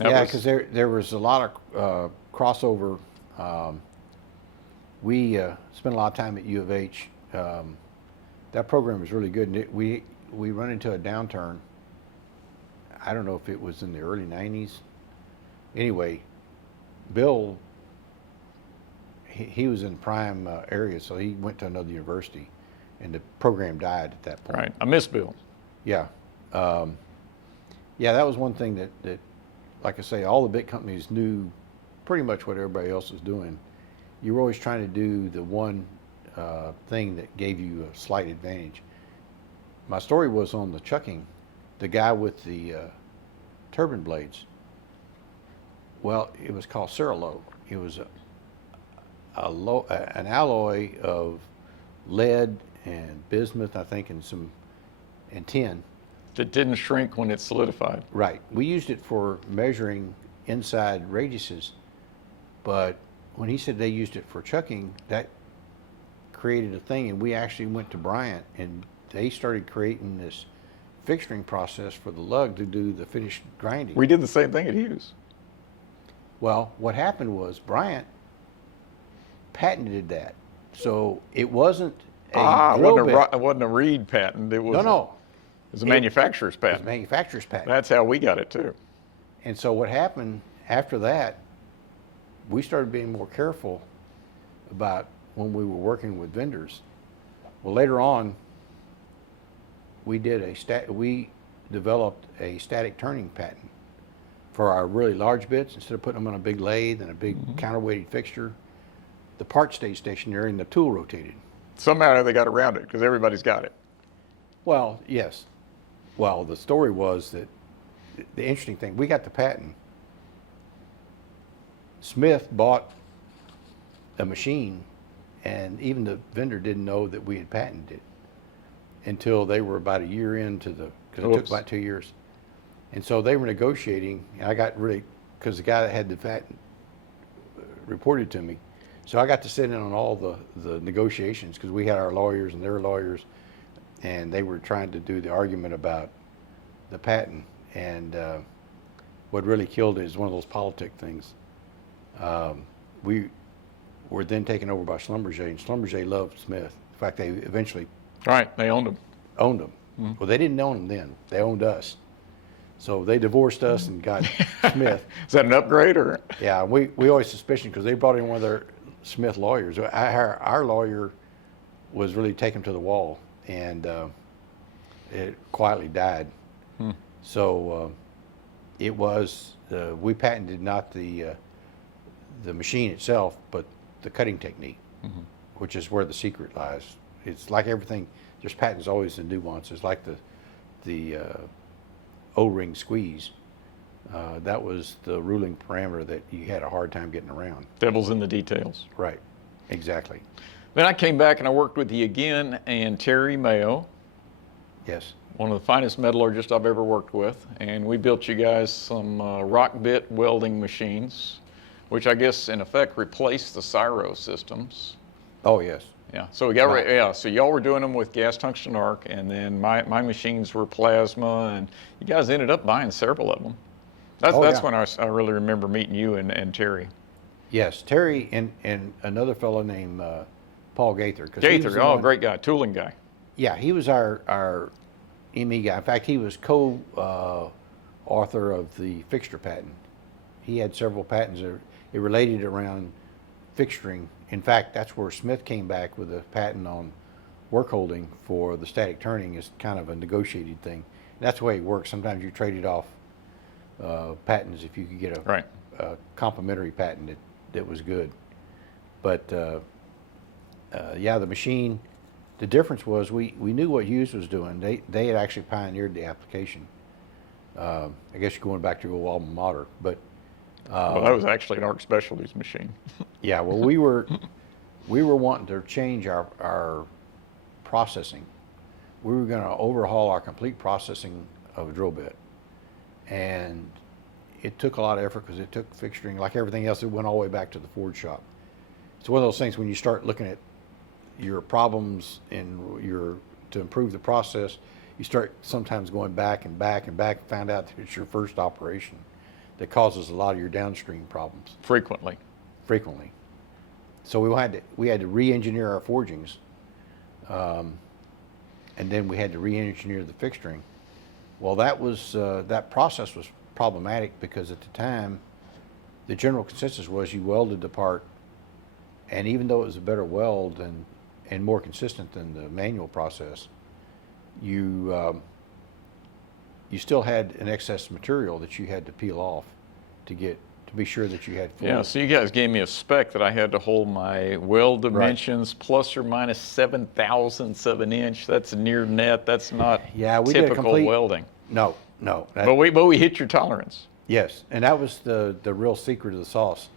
Yeah, because there was a lot of crossover. We spent a lot of time at U of H. That program was really good. And we run into a downturn. I don't know if it was in the early 90s. Anyway, Bill, he was in prime area, so he went to another university, and the program died at that point. Right. I miss Bill. Yeah. Yeah, that was one thing that, like I say, all the big companies knew pretty much what everybody else was doing. You were always trying to do the one thing that gave you a slight advantage. My story was on the chucking, the guy with the turbine blades. Well, it was called Ceralo. It was an alloy of lead and bismuth, I think, and tin. That didn't shrink when it solidified. Right. We used it for measuring inside radiuses, but when he said they used it for chucking, that created a thing, and we actually went to Bryant, and they started creating this fixturing process for the lug to do the finished grinding. We did the same thing at Hughes. Well, what happened was Bryant patented that, so it wasn't a drill bit. It wasn't a Reed patent. It was No. It was a manufacturer's It was patent. a manufacturer's patent. That's how we got it too. And so what happened after that, we started being more careful about when we were working with vendors. Well, later on, we developed a static turning patent for our really large bits. Instead of putting them on a big lathe and a big counterweighted fixture, the part stayed stationary and the tool rotated. Somehow they got around it because everybody's got it. Well, yes. Well, the story was that the interesting thing, we got the patent. Smith bought a machine, and even the vendor didn't know that we had patented it until they were about a year into because it took about 2 years. And so they were negotiating, and I got really, because the guy that had the patent reported to me, so I got to sit in on all the negotiations because we had our lawyers and their lawyers, and they were trying to do the argument about the patent. And what really killed it is one of those politic things. We were then taken over by Schlumberger, and Schlumberger loved Smith. In fact, they eventually Right, they owned them. owned them. Well, they didn't own them then. They owned us. So they divorced us and got Smith. Is that an upgrade or? Yeah, we always suspicion because they brought in one of their Smith lawyers. Our lawyer was really taken to the wall, and it quietly died. So it was we patented not the machine itself, but the cutting technique, which is where the secret lies. It's like everything. There's patents always in nuances, like the O-ring squeeze. That was the ruling parameter that you had a hard time getting around. Devil's in the details. Right, exactly. Then I came back and I worked with you again and Terry Mayo, Yes. one of the finest metallurgists I've ever worked with, and we built you guys some rock bit welding machines, which I guess in effect replaced the Syro systems. Oh, yes. Yeah, so we got Right. so y'all were doing them with gas tungsten arc, and then my machines were plasma, and you guys ended up buying several of them. That's Yeah. when I really remember meeting you and Terry. Yes, Terry and another fellow named Paul Gaither. Gaither, great guy, tooling guy. Yeah, he was our ME guy. In fact, he was co-author of the fixture patent. He had several patents. It related around fixturing in fact, that's where Smith came back with a patent on work holding for the static turning. Is kind of a negotiated thing. And that's the way it works. Sometimes you traded off patents if you could get a complementary patent that was good. But yeah, the machine, the difference was we knew what Hughes was doing. They had actually pioneered the application. I guess you're going back to your alma mater, but Well, that was actually an ARC Specialties machine. yeah, well, we were wanting to change our processing. We were going to overhaul our complete processing of a drill bit, and it took a lot of effort because it took fixturing, like everything else. It went all the way back to the Ford shop. It's one of those things when you start looking at your problems and to improve the process, you start sometimes going back and back and back, and find out that it's your first operation that causes a lot of your downstream problems. Frequently. So we had to re-engineer our forgings, and then we had to re-engineer the fixturing. Well, that process was problematic because at the time, the general consensus was you welded the part, and even though it was a better weld and more consistent than the manual process, you still had an excess material that you had to peel off to be sure that you had full. Yeah, so you guys gave me a spec that I had to hold my weld dimensions plus or minus 7/1000 of an inch. That's near net. That's not typical welding. No. But we hit your tolerance. Yes, and that was the real secret of the sauce.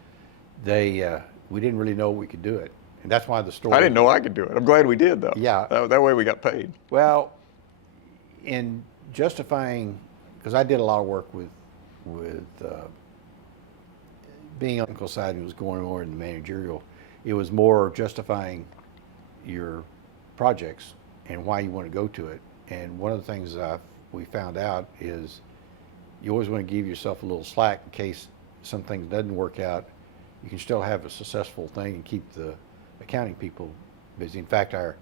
We didn't really know we could do it, and that's why the story. I didn't know I could do it. I'm glad we did, though. Yeah. That way we got paid. Well, in justifying, because I did a lot of work with being on the technical side and was going more in the managerial, it was more justifying your projects and why you want to go to it. And one of the things we found out is you always want to give yourself a little slack in case some things doesn't work out. You can still have a successful thing and keep the accounting people busy. In fact, our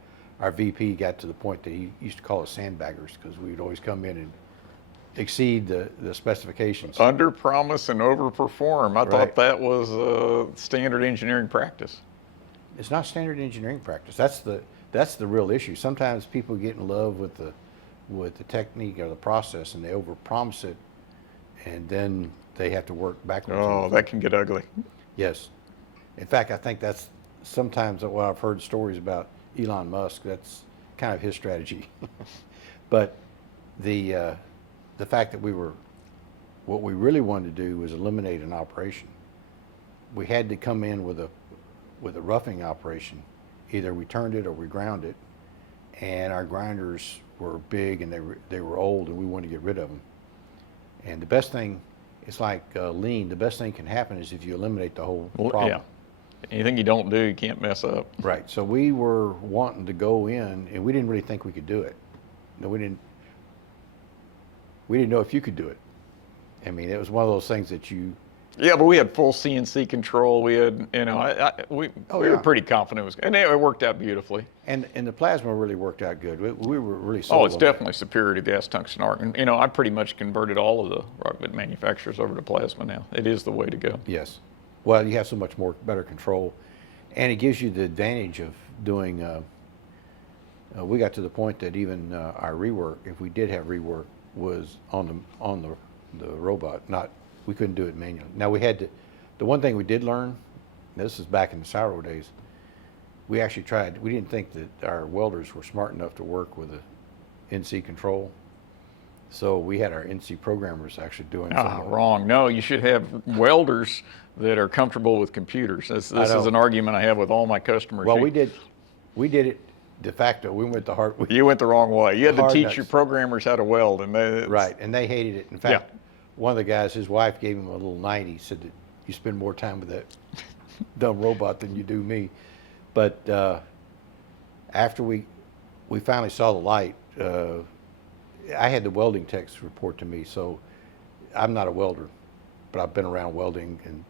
VP got to the point that he used to call us sandbaggers because we would always come in and exceed the specifications. Under promise and over perform. I thought that was standard engineering practice. It's not standard engineering practice. That's the real issue. Sometimes people get in love with the technique or the process and they overpromise it, and then they have to work backwards. Oh, that can get ugly. Yes. In fact, I think that's sometimes what I've heard stories about Elon Musk. That's kind of his strategy. But the fact that what we really wanted to do was eliminate an operation. We had to come in with a roughing operation. Either we turned it or we ground it, and our grinders were big and they were old and we wanted to get rid of them. And the best thing, it's like lean, the best thing can happen is if you eliminate the whole problem. Yeah. Anything you don't do, you can't mess up. Right. So we were wanting to go in, and we didn't really think we could do it. No, we didn't know if you could do it. I mean, it was one of those things that you. Yeah, but we had full CNC control. We had, we were pretty confident and it worked out beautifully. And the plasma really worked out good. We were really sold. Oh, it's definitely superior to gas tungsten arc. And I pretty much converted all of the rock bit manufacturers over to plasma now. It is the way to go. Yes. Well, you have so much better control, and it gives you the advantage of doing. We got to the point that even our rework, if we did have rework, was on the robot. We couldn't do it manually. Now we had to. The one thing we did learn, this is back in the Sourdough days, we actually tried. We didn't think that our welders were smart enough to work with a NC control. So we had our NC programmers actually doing something. Wrong. No, you should have welders that are comfortable with computers. This is an argument I have with all my customers. Well, we did it de facto. We went the hard. You went the wrong way. You had to teach nuts. your programmers how to weld, and and they hated it. In fact, one of the guys, his wife gave him a little 90. Said that you spend more time with that dumb robot than you do me. But after we finally saw the light. I had the welding techs report to me, so I'm not a welder, but I've been around welding, and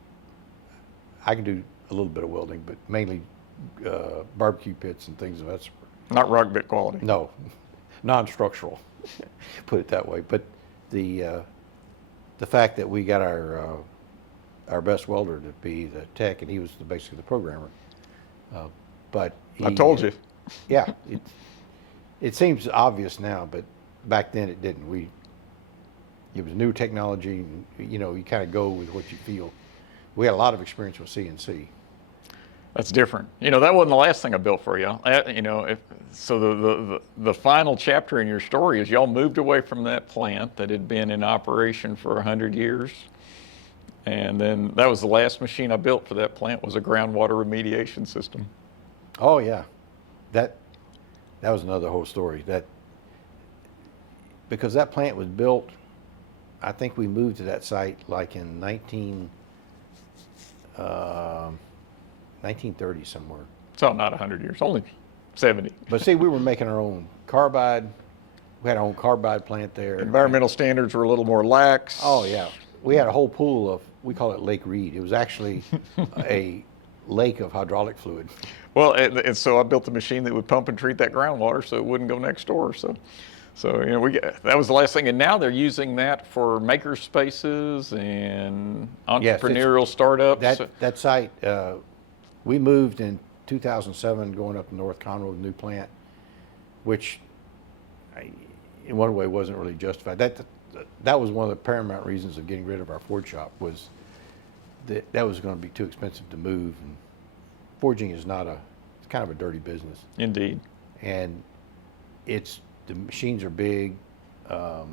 I can do a little bit of welding, but mainly barbecue pits and things of that sort. Not rock bit quality. No, non-structural, put it that way. But the fact that we got our best welder to be the tech, and he was basically the programmer, But I told you. Yeah, it seems obvious now, but back then it didn't. It was new technology, and you kind of go with what you feel. We had a lot of experience with CNC. That's different. That wasn't the last thing I built for you. So the final chapter in your story is y'all moved away from that plant that had been in operation for 100 years. And then that was the last machine I built for that plant, was a groundwater remediation system. Oh yeah, that was another whole story. Because that plant was built, I think we moved to that site like in 1930 somewhere. So not 100 years, only 70. But see, we were making our own carbide. We had our own carbide plant there. Environmental standards were a little more lax. Oh yeah, we had a whole pool of, we call it Lake Reed. It was actually a lake of hydraulic fluid. Well, and so I built a machine that would pump and treat that groundwater so it wouldn't go next door. So that was the last thing. And now they're using that for maker spaces and entrepreneurial startups. That site, we moved in 2007, going up to North Conroe, the new plant, which in one way wasn't really justified. That was one of the paramount reasons of getting rid of our Ford shop, was that was going to be too expensive to move. And forging is it's kind of a dirty business. Indeed. And the machines are big. I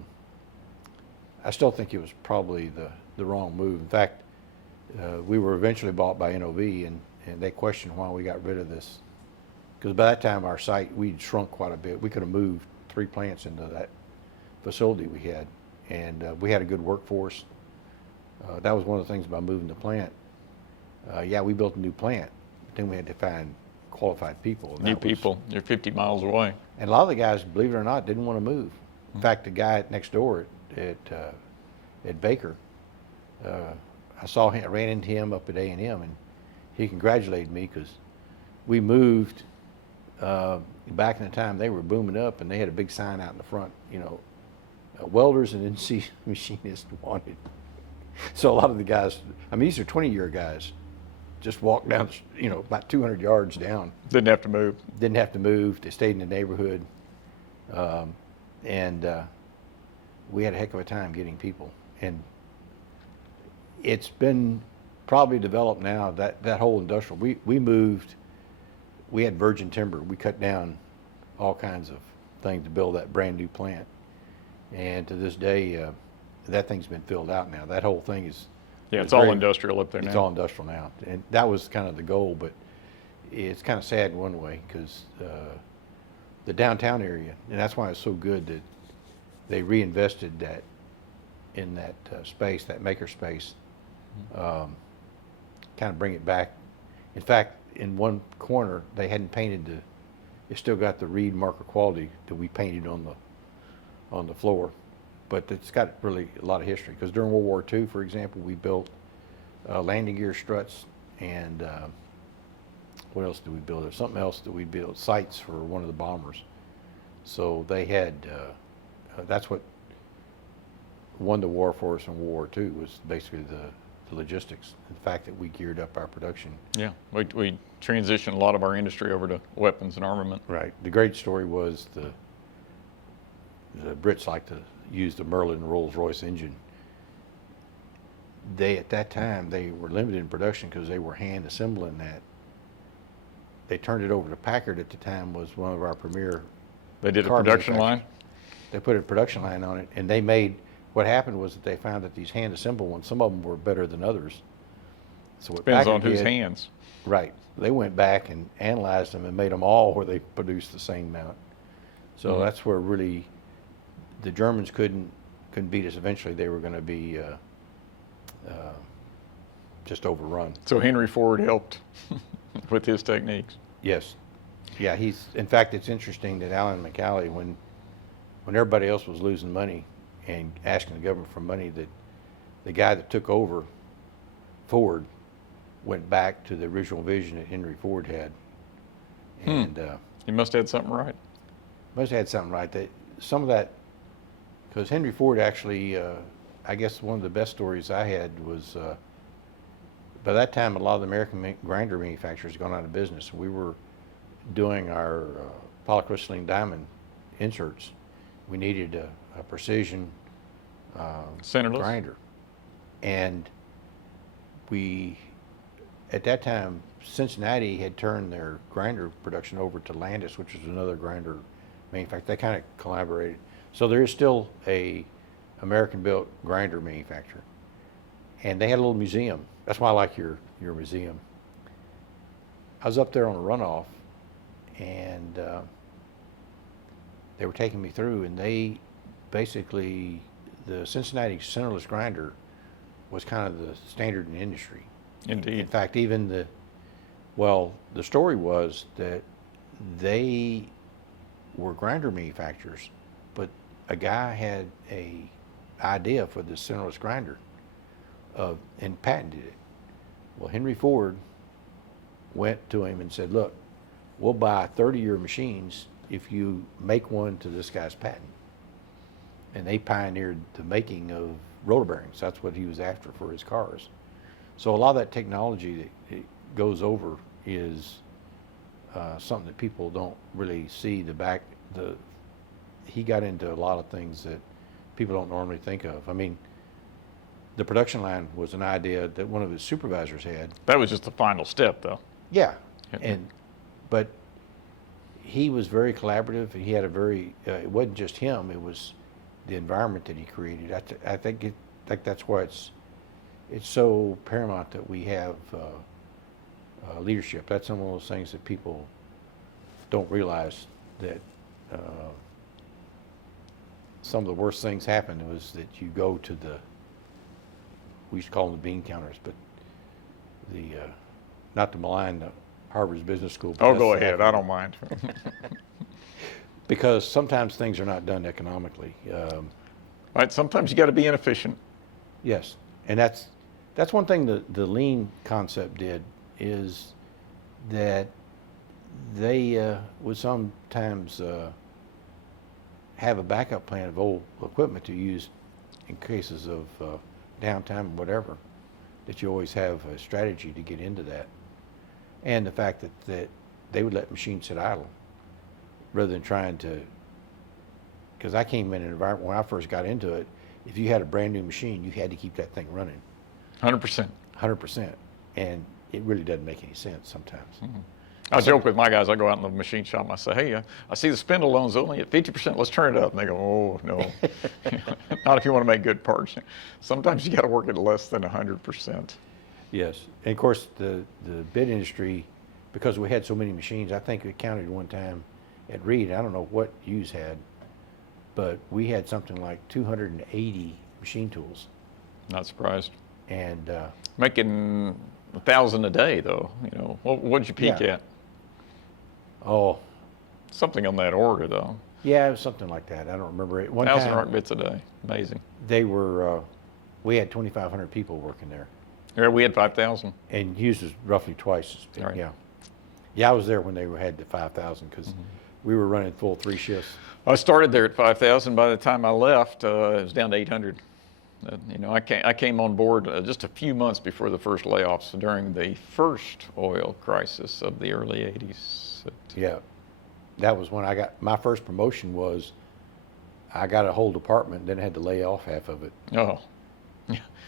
still think it was probably the wrong move. In fact, we were eventually bought by NOV, and they questioned why we got rid of this. Because by that time, our site, we'd shrunk quite a bit. We could have moved 3 plants into that facility we had. And we had a good workforce. That was one of the things about moving the plant. Yeah, we built a new plant, but then we had to find qualified people. New people. You're 50 miles away. And a lot of the guys, believe it or not, didn't want to move. In fact, the guy next door at Baker, I saw him, I ran into him up at A&M, and he congratulated me because we moved. Back in the time, they were booming up, and they had a big sign out in the front, welders and NC machinists wanted. So a lot of the guys, these are 20-year guys, just walked down, about 200 yards down. Didn't have to move. Didn't have to move. They stayed in the neighborhood. And we had a heck of a time getting people. And it's been probably developed now, that whole industrial. We moved, we had virgin timber. We cut down all kinds of things to build that brand new plant. And to this day, that thing's been filled out now. That whole thing is... Yeah, it's all industrial up there now. It's all industrial now. And that was kind of the goal, but it's kind of sad in one way, because the downtown area, and that's why it's so good that they reinvested in that space, that maker space, kind of bring it back. In fact, in one corner, they hadn't painted it still got the Reed marker quality that we painted on the floor. But it's got really a lot of history, because during World War II, for example, we built landing gear struts, and what else did we build? There's something else that we built, sights for one of the bombers. So they had, that's what won the war for us in World War II, was basically the logistics, the fact that we geared up our production. Yeah, we transitioned a lot of our industry over to weapons and armament. Right. The great story was the Brits like to use the Merlin Rolls-Royce engine. At that time, they were limited in production because they were hand assembling that. They turned it over to Packard at the time, was one of our premier. They did a production line? They put a production line on it, and they made, what happened was that they found that these hand assembled ones, some of them were better than others. So what Depends Packard on whose did, hands. Right. They went back and analyzed them and made them all where they produced the same amount. So that's where really the Germans couldn't beat us. Eventually, they were going to be just overrun. So Henry Ford helped with his techniques. Yes. Yeah, in fact, it's interesting that Alan McCallie, when everybody else was losing money and asking the government for money, that the guy that took over Ford went back to the original vision that Henry Ford had. And he must have had something right. Must have had something right. Some of that, because Henry Ford actually, I guess one of the best stories I had was by that time, a lot of the American grinder manufacturers had gone out of business. We were doing our polycrystalline diamond inserts. We needed a precision Centerless? grinder. And we, at that time, Cincinnati had turned their grinder production over to Landis, which was another grinder manufacturer. They kind of collaborated. So there is still a American-built grinder manufacturer. And they had a little museum. That's why I like your museum. I was up there on a runoff, and they were taking me through, and they basically, the Cincinnati centerless grinder was kind of the standard in the industry. Indeed. In fact, even the story was that they were grinder manufacturers, but a guy had a idea for the centerless grinder and patented it. Well, Henry Ford went to him and said, look, we'll buy 30 of your machines if you make one to this guy's patent. And they pioneered the making of rotor bearings. That's what he was after for his cars. So a lot of that technology that it goes over is something that people don't really see. He got into a lot of things that people don't normally think of. I mean, the production line was an idea that one of his supervisors had. That was just the final step, though. Yeah, Yeah. But he was very collaborative. He had a very, it wasn't just him, it was the environment that he created. I think that's why it's so paramount that we have leadership. That's some of those things that people don't realize, that some of the worst things happened was that you go to we used to call them the bean counters, but not to malign Harvard's Business School. Oh, go ahead. I don't mind. Because sometimes things are not done economically. Right. Sometimes you got to be inefficient. Yes, and that's one thing the lean concept did, is that they would sometimes have a backup plan of old equipment to use in cases of downtime or whatever, that you always have a strategy to get into that. And the fact that they would let machines sit idle rather than trying to, because I came in an environment when I first got into it, if you had a brand new machine, you had to keep that thing running. 100%. 100%. And it really doesn't make any sense sometimes. Mm-hmm. I joke with my guys. I go out in the machine shop and I say, hey, I see the spindle loan's only at 50%. Let's turn it up. And they go, oh, no. Not if you want to make good parts. Sometimes you got to work at less than 100%. Yes. And of course, the bid industry, because we had so many machines, I think we counted one time at Reed, I don't know what Hughes had, but we had something like 280 machine tools. Not surprised. And making 1,000 a day, though. You know, what'd you peak at? Oh, something on that order, though. Yeah, it was something like that. I don't remember it. 1,000 rock bits a day. Amazing. They were. We had 2,500 people working there. Yeah, we had 5,000. And Hughes was roughly twice as big. Right. Yeah. Yeah, I was there when they had the 5,000 because we were running full 3 shifts. I started there at 5,000. By the time I left, it was down to 800. You know, I came on board just a few months before the first layoffs during the first oil crisis of the early 80s. Yeah, that was when I got my first promotion. Was I got a whole department, then had to lay off half of it. Oh,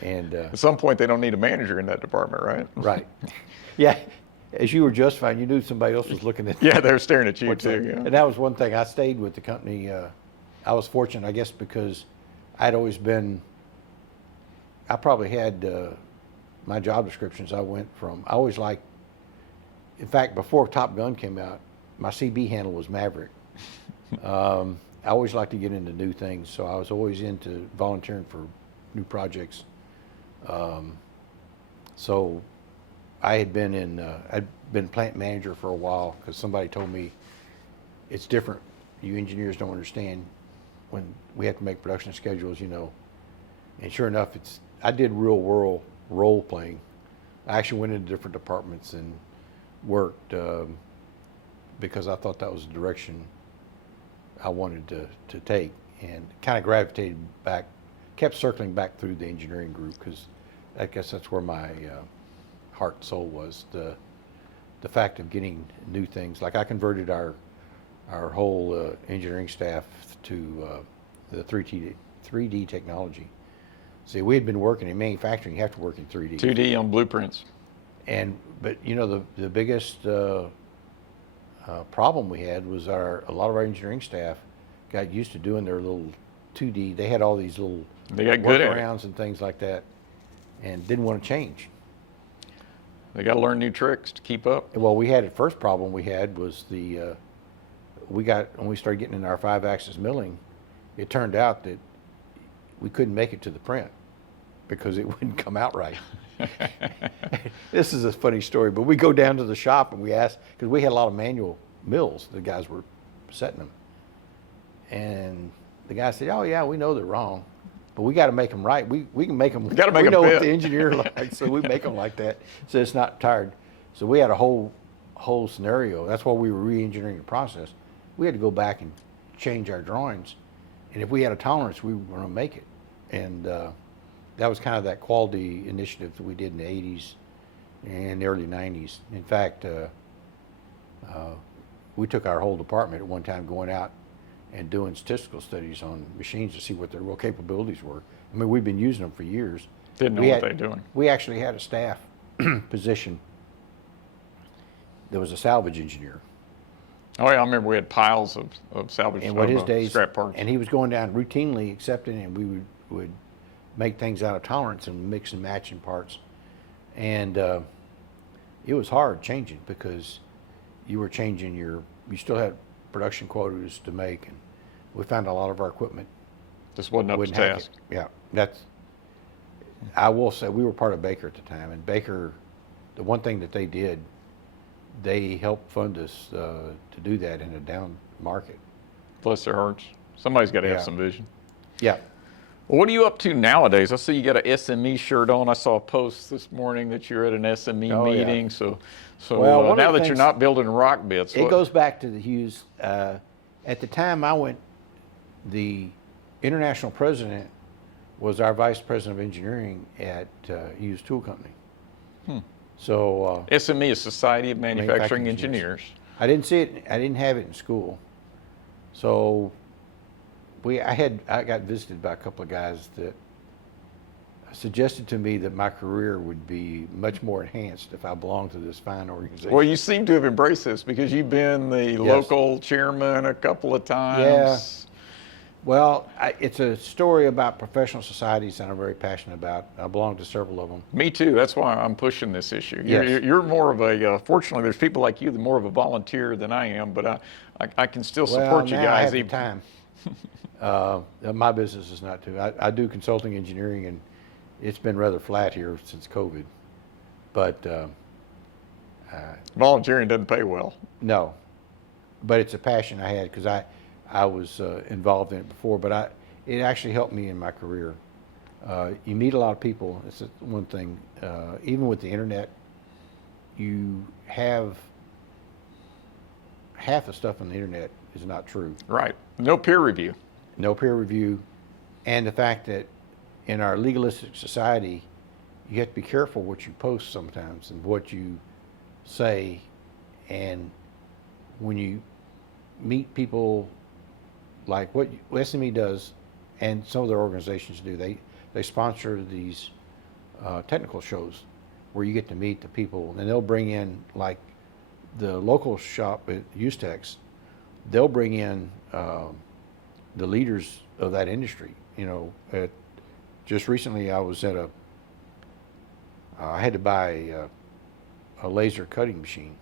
and at some point they don't need a manager in that department, right? Right. Yeah, as you were justifying, you knew somebody else was looking at. Yeah, they were staring at you too. Yeah. And that was one thing. I stayed with the company. I was fortunate, I guess, because I'd always been. I probably had my job descriptions. I always liked. In fact, before Top Gun came out, my CB handle was Maverick. I always liked to get into new things, so I was always into volunteering for new projects. So I had been I'd been plant manager for a while because somebody told me it's different. You engineers don't understand when we have to make production schedules, you know. And sure enough, I did real world role playing. I actually went into different departments and worked because I thought that was the direction I wanted to take, and kind of gravitated back, kept circling back through the engineering group because I guess that's where my heart and soul was the fact of getting new things. Like I converted our whole engineering staff to the 3D technology. See, we had been working in manufacturing. You have to work in 3D. 2D on blueprints. But you know, the biggest problem we had was a lot of our engineering staff got used to doing their little 2D. They had all these little They got good at it. workarounds and things like that, and didn't want to change. They got to learn new tricks to keep up. Well, we had the first problem we had was when we started getting into our 5-axis milling, it turned out that we couldn't make it to the print because it wouldn't come out right. This is a funny story, but we go down to the shop and we ask, because we had a lot of manual mills, the guys were setting them. And the guy said, "Oh yeah, we know they're wrong, but we got to make them right. We can make them. We got to make we them know fit." what the engineer likes, so we make them like that, so it's not tired." So we had a whole scenario. That's why we were re-engineering the process. We had to go back and change our drawings, and if we had a tolerance, we were going to make it. And that was kind of that quality initiative that we did in the 80s and the early 90s. In fact, we took our whole department at one time going out and doing statistical studies on machines to see what their real capabilities were. I mean, we've been using them for years. Didn't know what they're doing. We actually had a staff position. There was a salvage engineer. Oh yeah, I remember we had piles of salvage And what his days, scrap parts. and he was going down routinely accepting, and we would make things out of tolerance and mix and matching parts. And it was hard changing because you were changing you still had production quotas to make, and we found a lot of our equipment Just wasn't up to wouldn't hack task. it. Yeah, I will say we were part of Baker at the time, and Baker, the one thing that they did, they helped fund us to do that in a down market. Bless their hearts. Somebody's got to have Yeah. some vision. Yeah. Well, what are you up to nowadays? I see you got an SME shirt on. I saw a post this morning that you're at an SME Oh, yeah. meeting. So Well, one of now the that you're things- not building rock bits, It goes back to the Hughes. At the time I went, the international president was our vice president of engineering at Hughes Tool Company. So SME is Society of Manufacturing Manufacturing Engineers. I didn't see it. I didn't have it in school. So I got visited by a couple of guys that suggested to me that my career would be much more enhanced if I belonged to this fine organization. Well, you seem to have embraced this because you've been the local chairman a couple of times. Yeah. Well, it's a story about professional societies that I'm very passionate about. I belong to several of them. Me too. That's why I'm pushing this issue. Yes. You're more of a, fortunately, there's people like you that are more of a volunteer than I am, but I can still support you now guys. I have the time. My business is not too. I do consulting engineering, and it's been rather flat here since COVID. But Volunteering doesn't pay well. no, but it's a passion I had because I was involved in it before, but it actually helped me in my career. You meet a lot of people. It's one thing. Even with the internet, you have half the stuff on the internet is not true. Right. No peer review. No peer review, and the fact that in our legalistic society, you have to be careful what you post sometimes and what you say. And when you meet people like what SME does, and some of their organizations do, they sponsor these technical shows where you get to meet the people, and they'll bring in, like the local shop at Ustex, they'll bring in the leaders of that industry. You know, just recently I was at I had to buy a laser cutting machine.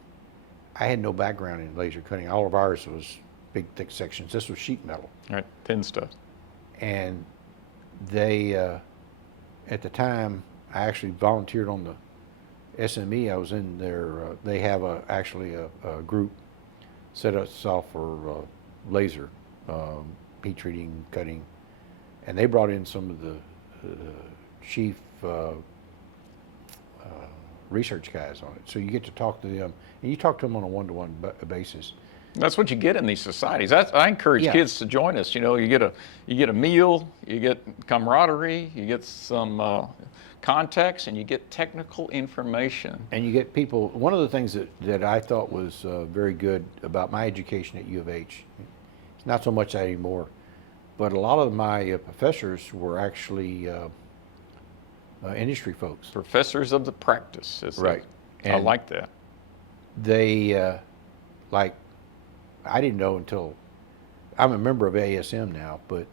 I had no background in laser cutting. All of ours was big, thick sections. This was sheet metal. Right. Thin stuff. And they, at the time, I actually volunteered on the SME. I was in their, they have actually a group set us off for laser, heat treating, cutting. And they brought in some of the chief research guys on it. So you get to talk to them, and you talk to them on a one-to-one basis. That's what you get in these societies. I encourage Yeah. kids to join us. You get a meal, you get camaraderie, you get some context, and you get technical information. And you get people, one of the things that I thought was very good about my education at U of H, it's not so much that anymore, but a lot of my professors were actually industry folks. Professors of the practice. Right. I like that. They, like, I didn't know until, I'm a member of ASM now, but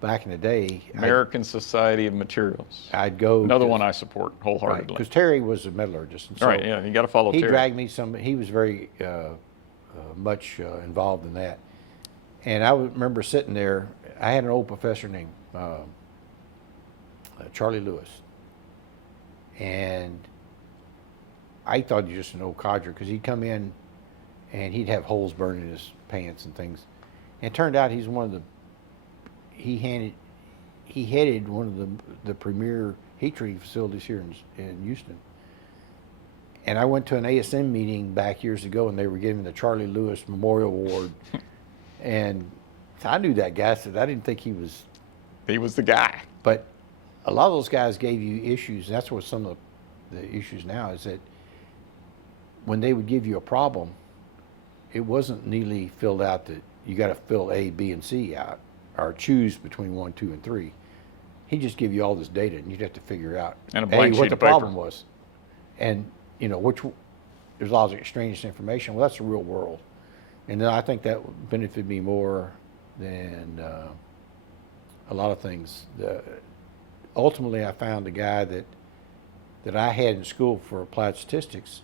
back in the day, American Society of Materials. I'd go. Another one I support Right, wholeheartedly. because Terry was a metallurgist. And so Right, yeah, you got to follow he Terry. dragged me he was very much involved in that. And I remember sitting there, I had an old professor named Charlie Lewis. And I thought he was just an old codger because he'd come in and he'd have holes burned in his pants and things. And it turned out he's one of the, he headed one of the premier heat treating facilities here in Houston. And I went to an ASM meeting back years ago, and they were giving the Charlie Lewis Memorial Award. And I knew that guy. I said, I didn't think he was. He was the guy. But a lot of those guys gave you issues. And that's what some of the issues now is that when they would give you a problem, it wasn't neatly filled out that you got to fill A, B, and C out, or choose between 1, 2, and 3. He'd just give you all this data, and you'd have to figure out And a blank what sheet the of paper. problem was, and there's a lot of extraneous information. Well, that's the real world, and then I think that benefited me more than a lot of things. Ultimately, I found the guy that I had in school for applied statistics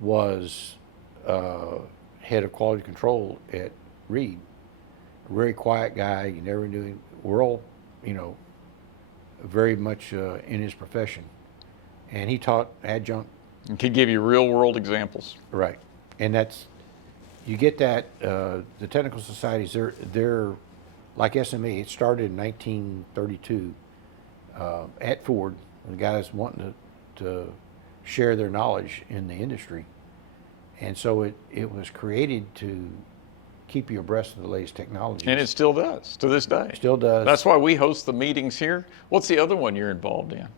was head of quality control at Reed. A very quiet guy. You never knew him. We're all, very much in his profession. And he taught adjunct. And could give you real world examples. Right. And you get that, the technical societies, they're like SMA. It started in 1932 at Ford. The guys wanting to share their knowledge in the industry. And so it was created to keep you abreast of the latest technologies. And it still does to this day. Still does. That's why we host the meetings here. What's the other one you're involved in?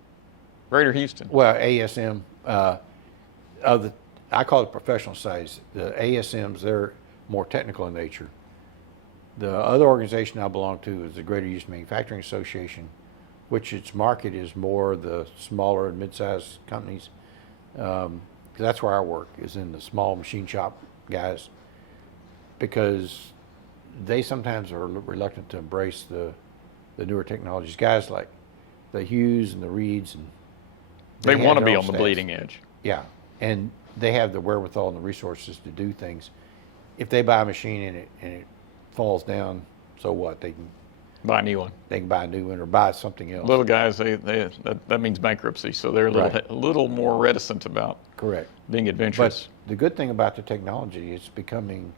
Greater Houston. Well, ASM, I call it professional size. The ASMs, they're more technical in nature. The other organization I belong to is the Greater Houston Manufacturing Association, which its market is more the smaller and mid-sized companies. That's where I work, is in the small machine shop guys, because they sometimes are reluctant to embrace the newer technologies. Guys like the Hughes and the Reeds, and They have want to their be own on the stats. bleeding edge. Yeah, and they have the wherewithal and the resources to do things. If they buy a machine and it falls down, so what? They can Buy a new one. buy a new one or buy something else. Little guys, that means bankruptcy, so they're a little more reticent about Correct. being adventurous. But the good thing about the technology, it's becoming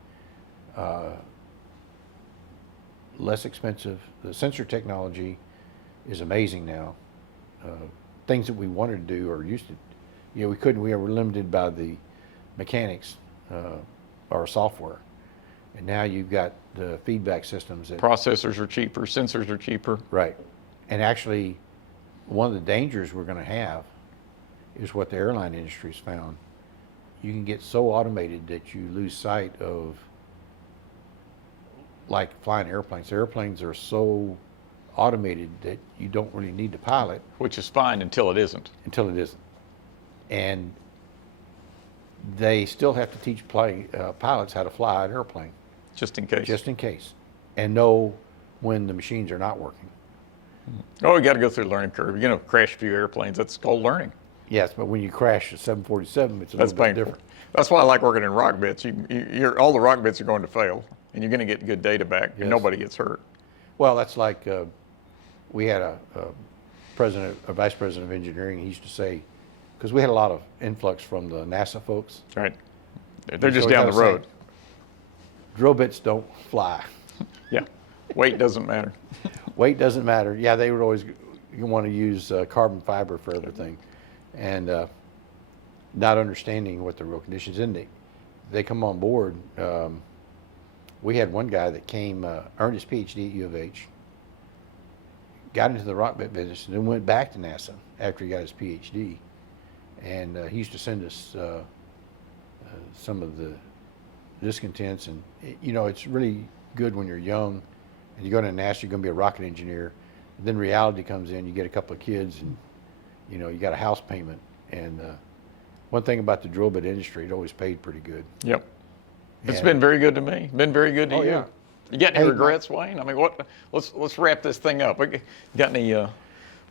less expensive. The sensor technology is amazing now. Things that we wanted to do or used to, we couldn't. We were limited by the mechanics or software, and now you've got the feedback systems that. Processors are cheaper, sensors are cheaper. Right, and actually, one of the dangers we're going to have is what the airline industry's found. You can get so automated that you lose sight of, like flying airplanes. Airplanes are so automated that you don't really need to pilot Which is fine until it isn't. until it isn't. And they still have to teach pilots how to fly an airplane, Just in case. just in case, and know when the machines are not working. Oh, you got to go through the learning curve. You're going to crash a few airplanes. That's called learning. Yes, but when you crash a 747, it's a That's little bit painful. different. That's why I like working in rock bits. All the rock bits are going to fail, and you're going to get good data back, Yes. and nobody gets hurt. Well, that's like we had a vice president of engineering. He used to say, because we had a lot of influx from the NASA folks. Right? They're just So he down the kinda road. said, drill bits don't fly. Yeah. Weight doesn't matter. Weight doesn't matter. Yeah, they would always want to use carbon fiber for everything, and not understanding what the real conditions in they come on board. We had one guy that came, earned his PhD at U of H, got into the rocket business, and then went back to NASA after he got his PhD. And he used to send us some of the discontents. And, it's really good when you're young and you go to NASA, you're going to be a rocket engineer. And then reality comes in, you get a couple of kids, and, you got a house payment. And one thing about the drill bit industry, it always paid pretty good. Yep. It's been very good to me. Been very good to you. Yeah. You got any Hey, regrets, Wayne? I mean, let's wrap this thing up. Got any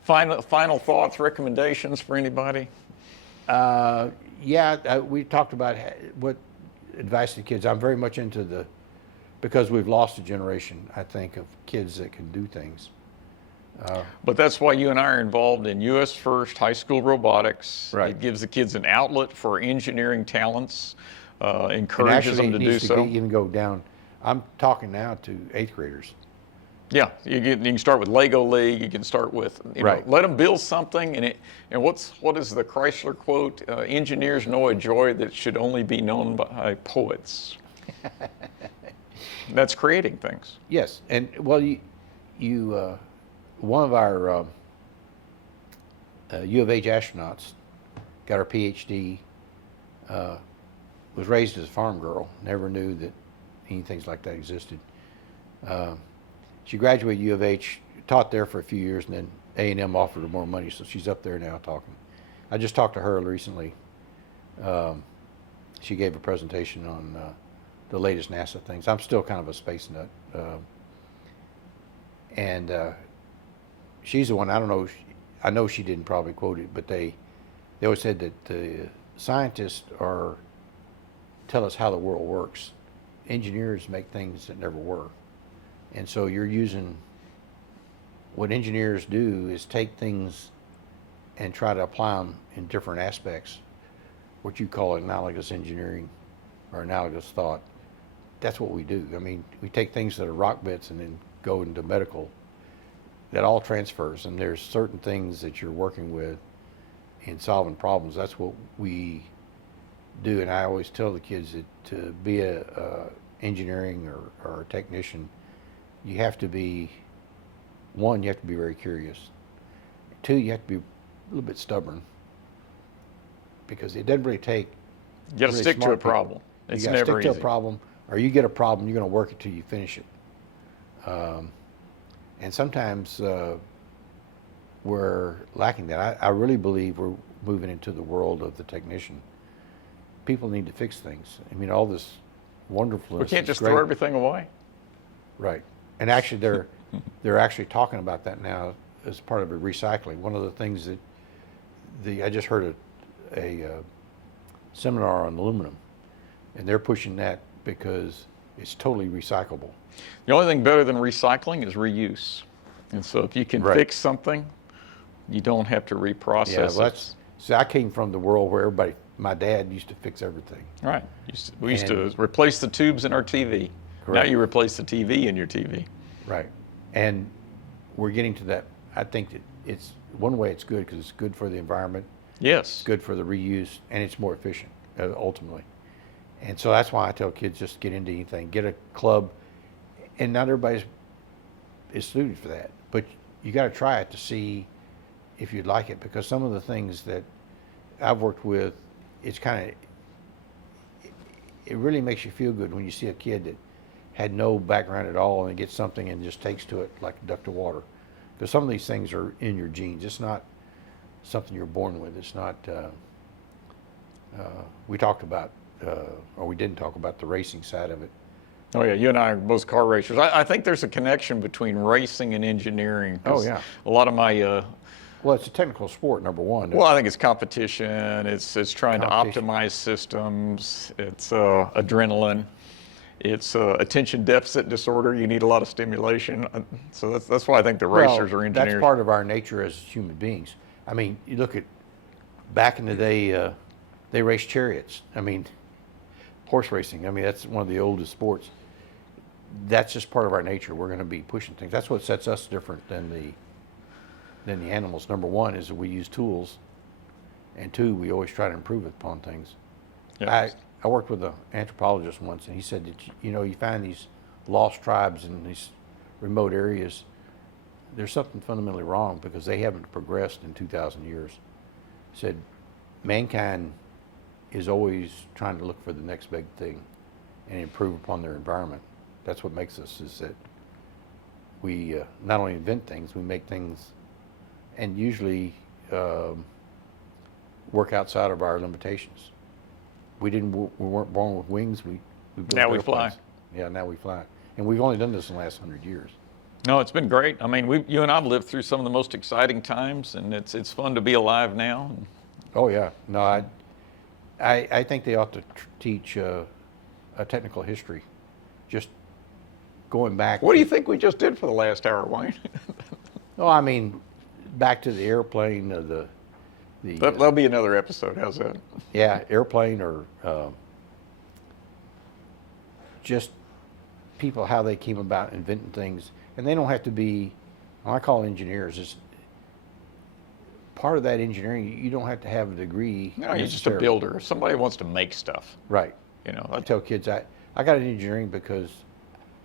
final thoughts, recommendations for anybody? We talked about what advice to kids. I'm very much into because we've lost a generation, I think, of kids that can do things. But that's why you and I are involved in US First High School Robotics. Right. It gives the kids an outlet for engineering talents, encourages them to do so. Even go down. I'm talking now to 8th graders. Yeah, you can start with Lego League. You can start with, Right. let them build something. And what is the Chrysler quote? Engineers know a joy that should only be known by poets. That's creating things. Yes, and well, one of our U of H astronauts got her PhD. Was raised as a farm girl. Never knew that anything like that existed. She graduated U of H, taught there for a few years, and then A&M offered her more money, so she's up there now talking. I just talked to her recently. She gave a presentation on the latest NASA things. I'm still kind of a space nut. And she's the one, I don't know, I know she didn't probably quote it, but they always said that the scientists tell us how the world works. Engineers make things that never were. And so you're using, what engineers do is take things and try to apply them in different aspects, what you call analogous engineering or analogous thought. That's what we do. I mean, we take things that are rock bits and then go into medical. That all transfers, and there's certain things that you're working with in solving problems. That's what we do, and I always tell the kids that to be a engineering or a technician, you have to be, one, you have to be very curious. Two, you have to be a little bit stubborn, because it doesn't really take. You got to really stick to smart a problem. people. It's You got to never stick easy. to a problem, or you get a problem, you're going to work it till you finish it. And sometimes we're lacking that. I really believe we're moving into the world of the technician. People need to fix things. I mean, all this wonderfulness. We can't is just great. throw everything away. Right. And actually, they're actually talking about that now as part of a recycling. One of the things that I just heard a seminar on aluminum, and they're pushing that because it's totally recyclable. The only thing better than recycling is reuse. And so if you can Right. fix something, you don't have to reprocess well, it. See, I came from the world where my dad used to fix everything. Right. We used to replace the tubes in our TV. Correct. Now you replace the TV in your TV. Right. And we're getting to that. I think that it's one way it's good because it's good for the environment, Yes. good for the reuse, and it's more efficient ultimately. And so that's why I tell kids just get into anything, get a club, and not everybody is suited for that. But you got to try it to see if you'd like it, because some of the things that I've worked with, it's kind of, it really makes you feel good when you see a kid that had no background at all and gets something and just takes to it like a duck to water. Because some of these things are in your genes. It's not something you're born with. It's not, we talked about, or we didn't talk about the racing side of it. Oh yeah, you and I are both car racers. I think there's a connection between racing and engineering. 'Cause Oh, yeah. A lot of my Well, it's a technical sport, number one. well, I think it's competition. It's trying Competition. to optimize systems. It's adrenaline. It's attention deficit disorder. You need a lot of stimulation. So that's why I think the racers are engineers. That's part of our nature as human beings. I mean, you look at back in the day, they raced chariots. I mean, horse racing. I mean, that's one of the oldest sports. That's just part of our nature. We're going to be pushing things. That's what sets us different than the animals. Number one is that we use tools, and two, we always try to improve upon things. Yes. I worked with an anthropologist once, and he said that you find these lost tribes in these remote areas. There's something fundamentally wrong because they haven't progressed in 2,000 years. He said mankind is always trying to look for the next big thing and improve upon their environment. That's what makes us, is that we not only invent things, we make things, and usually work outside of our limitations. We weren't born with wings. We built Now we airplanes. fly. Yeah, now we fly, and we've only done this in the last 100 years. No, it's been great. I mean, you and I've lived through some of the most exciting times, and it's fun to be alive now. Oh yeah, no, I think they ought to teach a technical history, just going back. What do you think we just did for the last hour, Wayne? No, I mean, back to the airplane, the That'll be another episode. How's that? yeah, airplane, or just people, how they came about inventing things, and they don't have to be. I call engineers. It's part of that engineering. You don't have to have a degree. No, you're just a builder. Somebody wants to make stuff. Right. I I tell kids I got into engineering because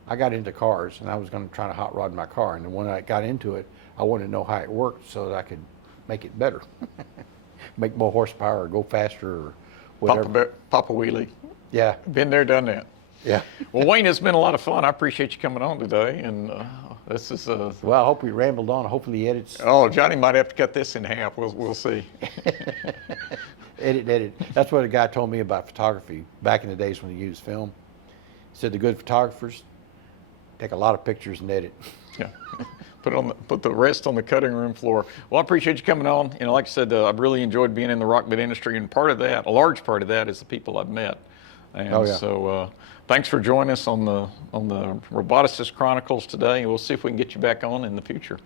I got into cars, and I was going to try to hot rod my car. And when I got into it, I wanted to know how it worked so that I could make it better, make more horsepower, or go faster, or whatever. Papa Wheelie. Yeah, Been there, done that. yeah. Well, Wayne, it's been a lot of fun. I appreciate you coming on today. And this is Well, I hope we rambled on. Hopefully, the edits. oh, Johnny might have to cut this in half. We'll see. Edit. That's what a guy told me about photography back in the days when he used film. He said the good photographers take a lot of pictures and edit. Yeah. Put the rest on the cutting room floor. Well, I appreciate you coming on. Like I said, I've really enjoyed being in the rock bit industry, and a large part of that is the people I've met. And Oh, yeah. so thanks for joining us on the Roboticist Chronicles today, and we'll see if we can get you back on in the future.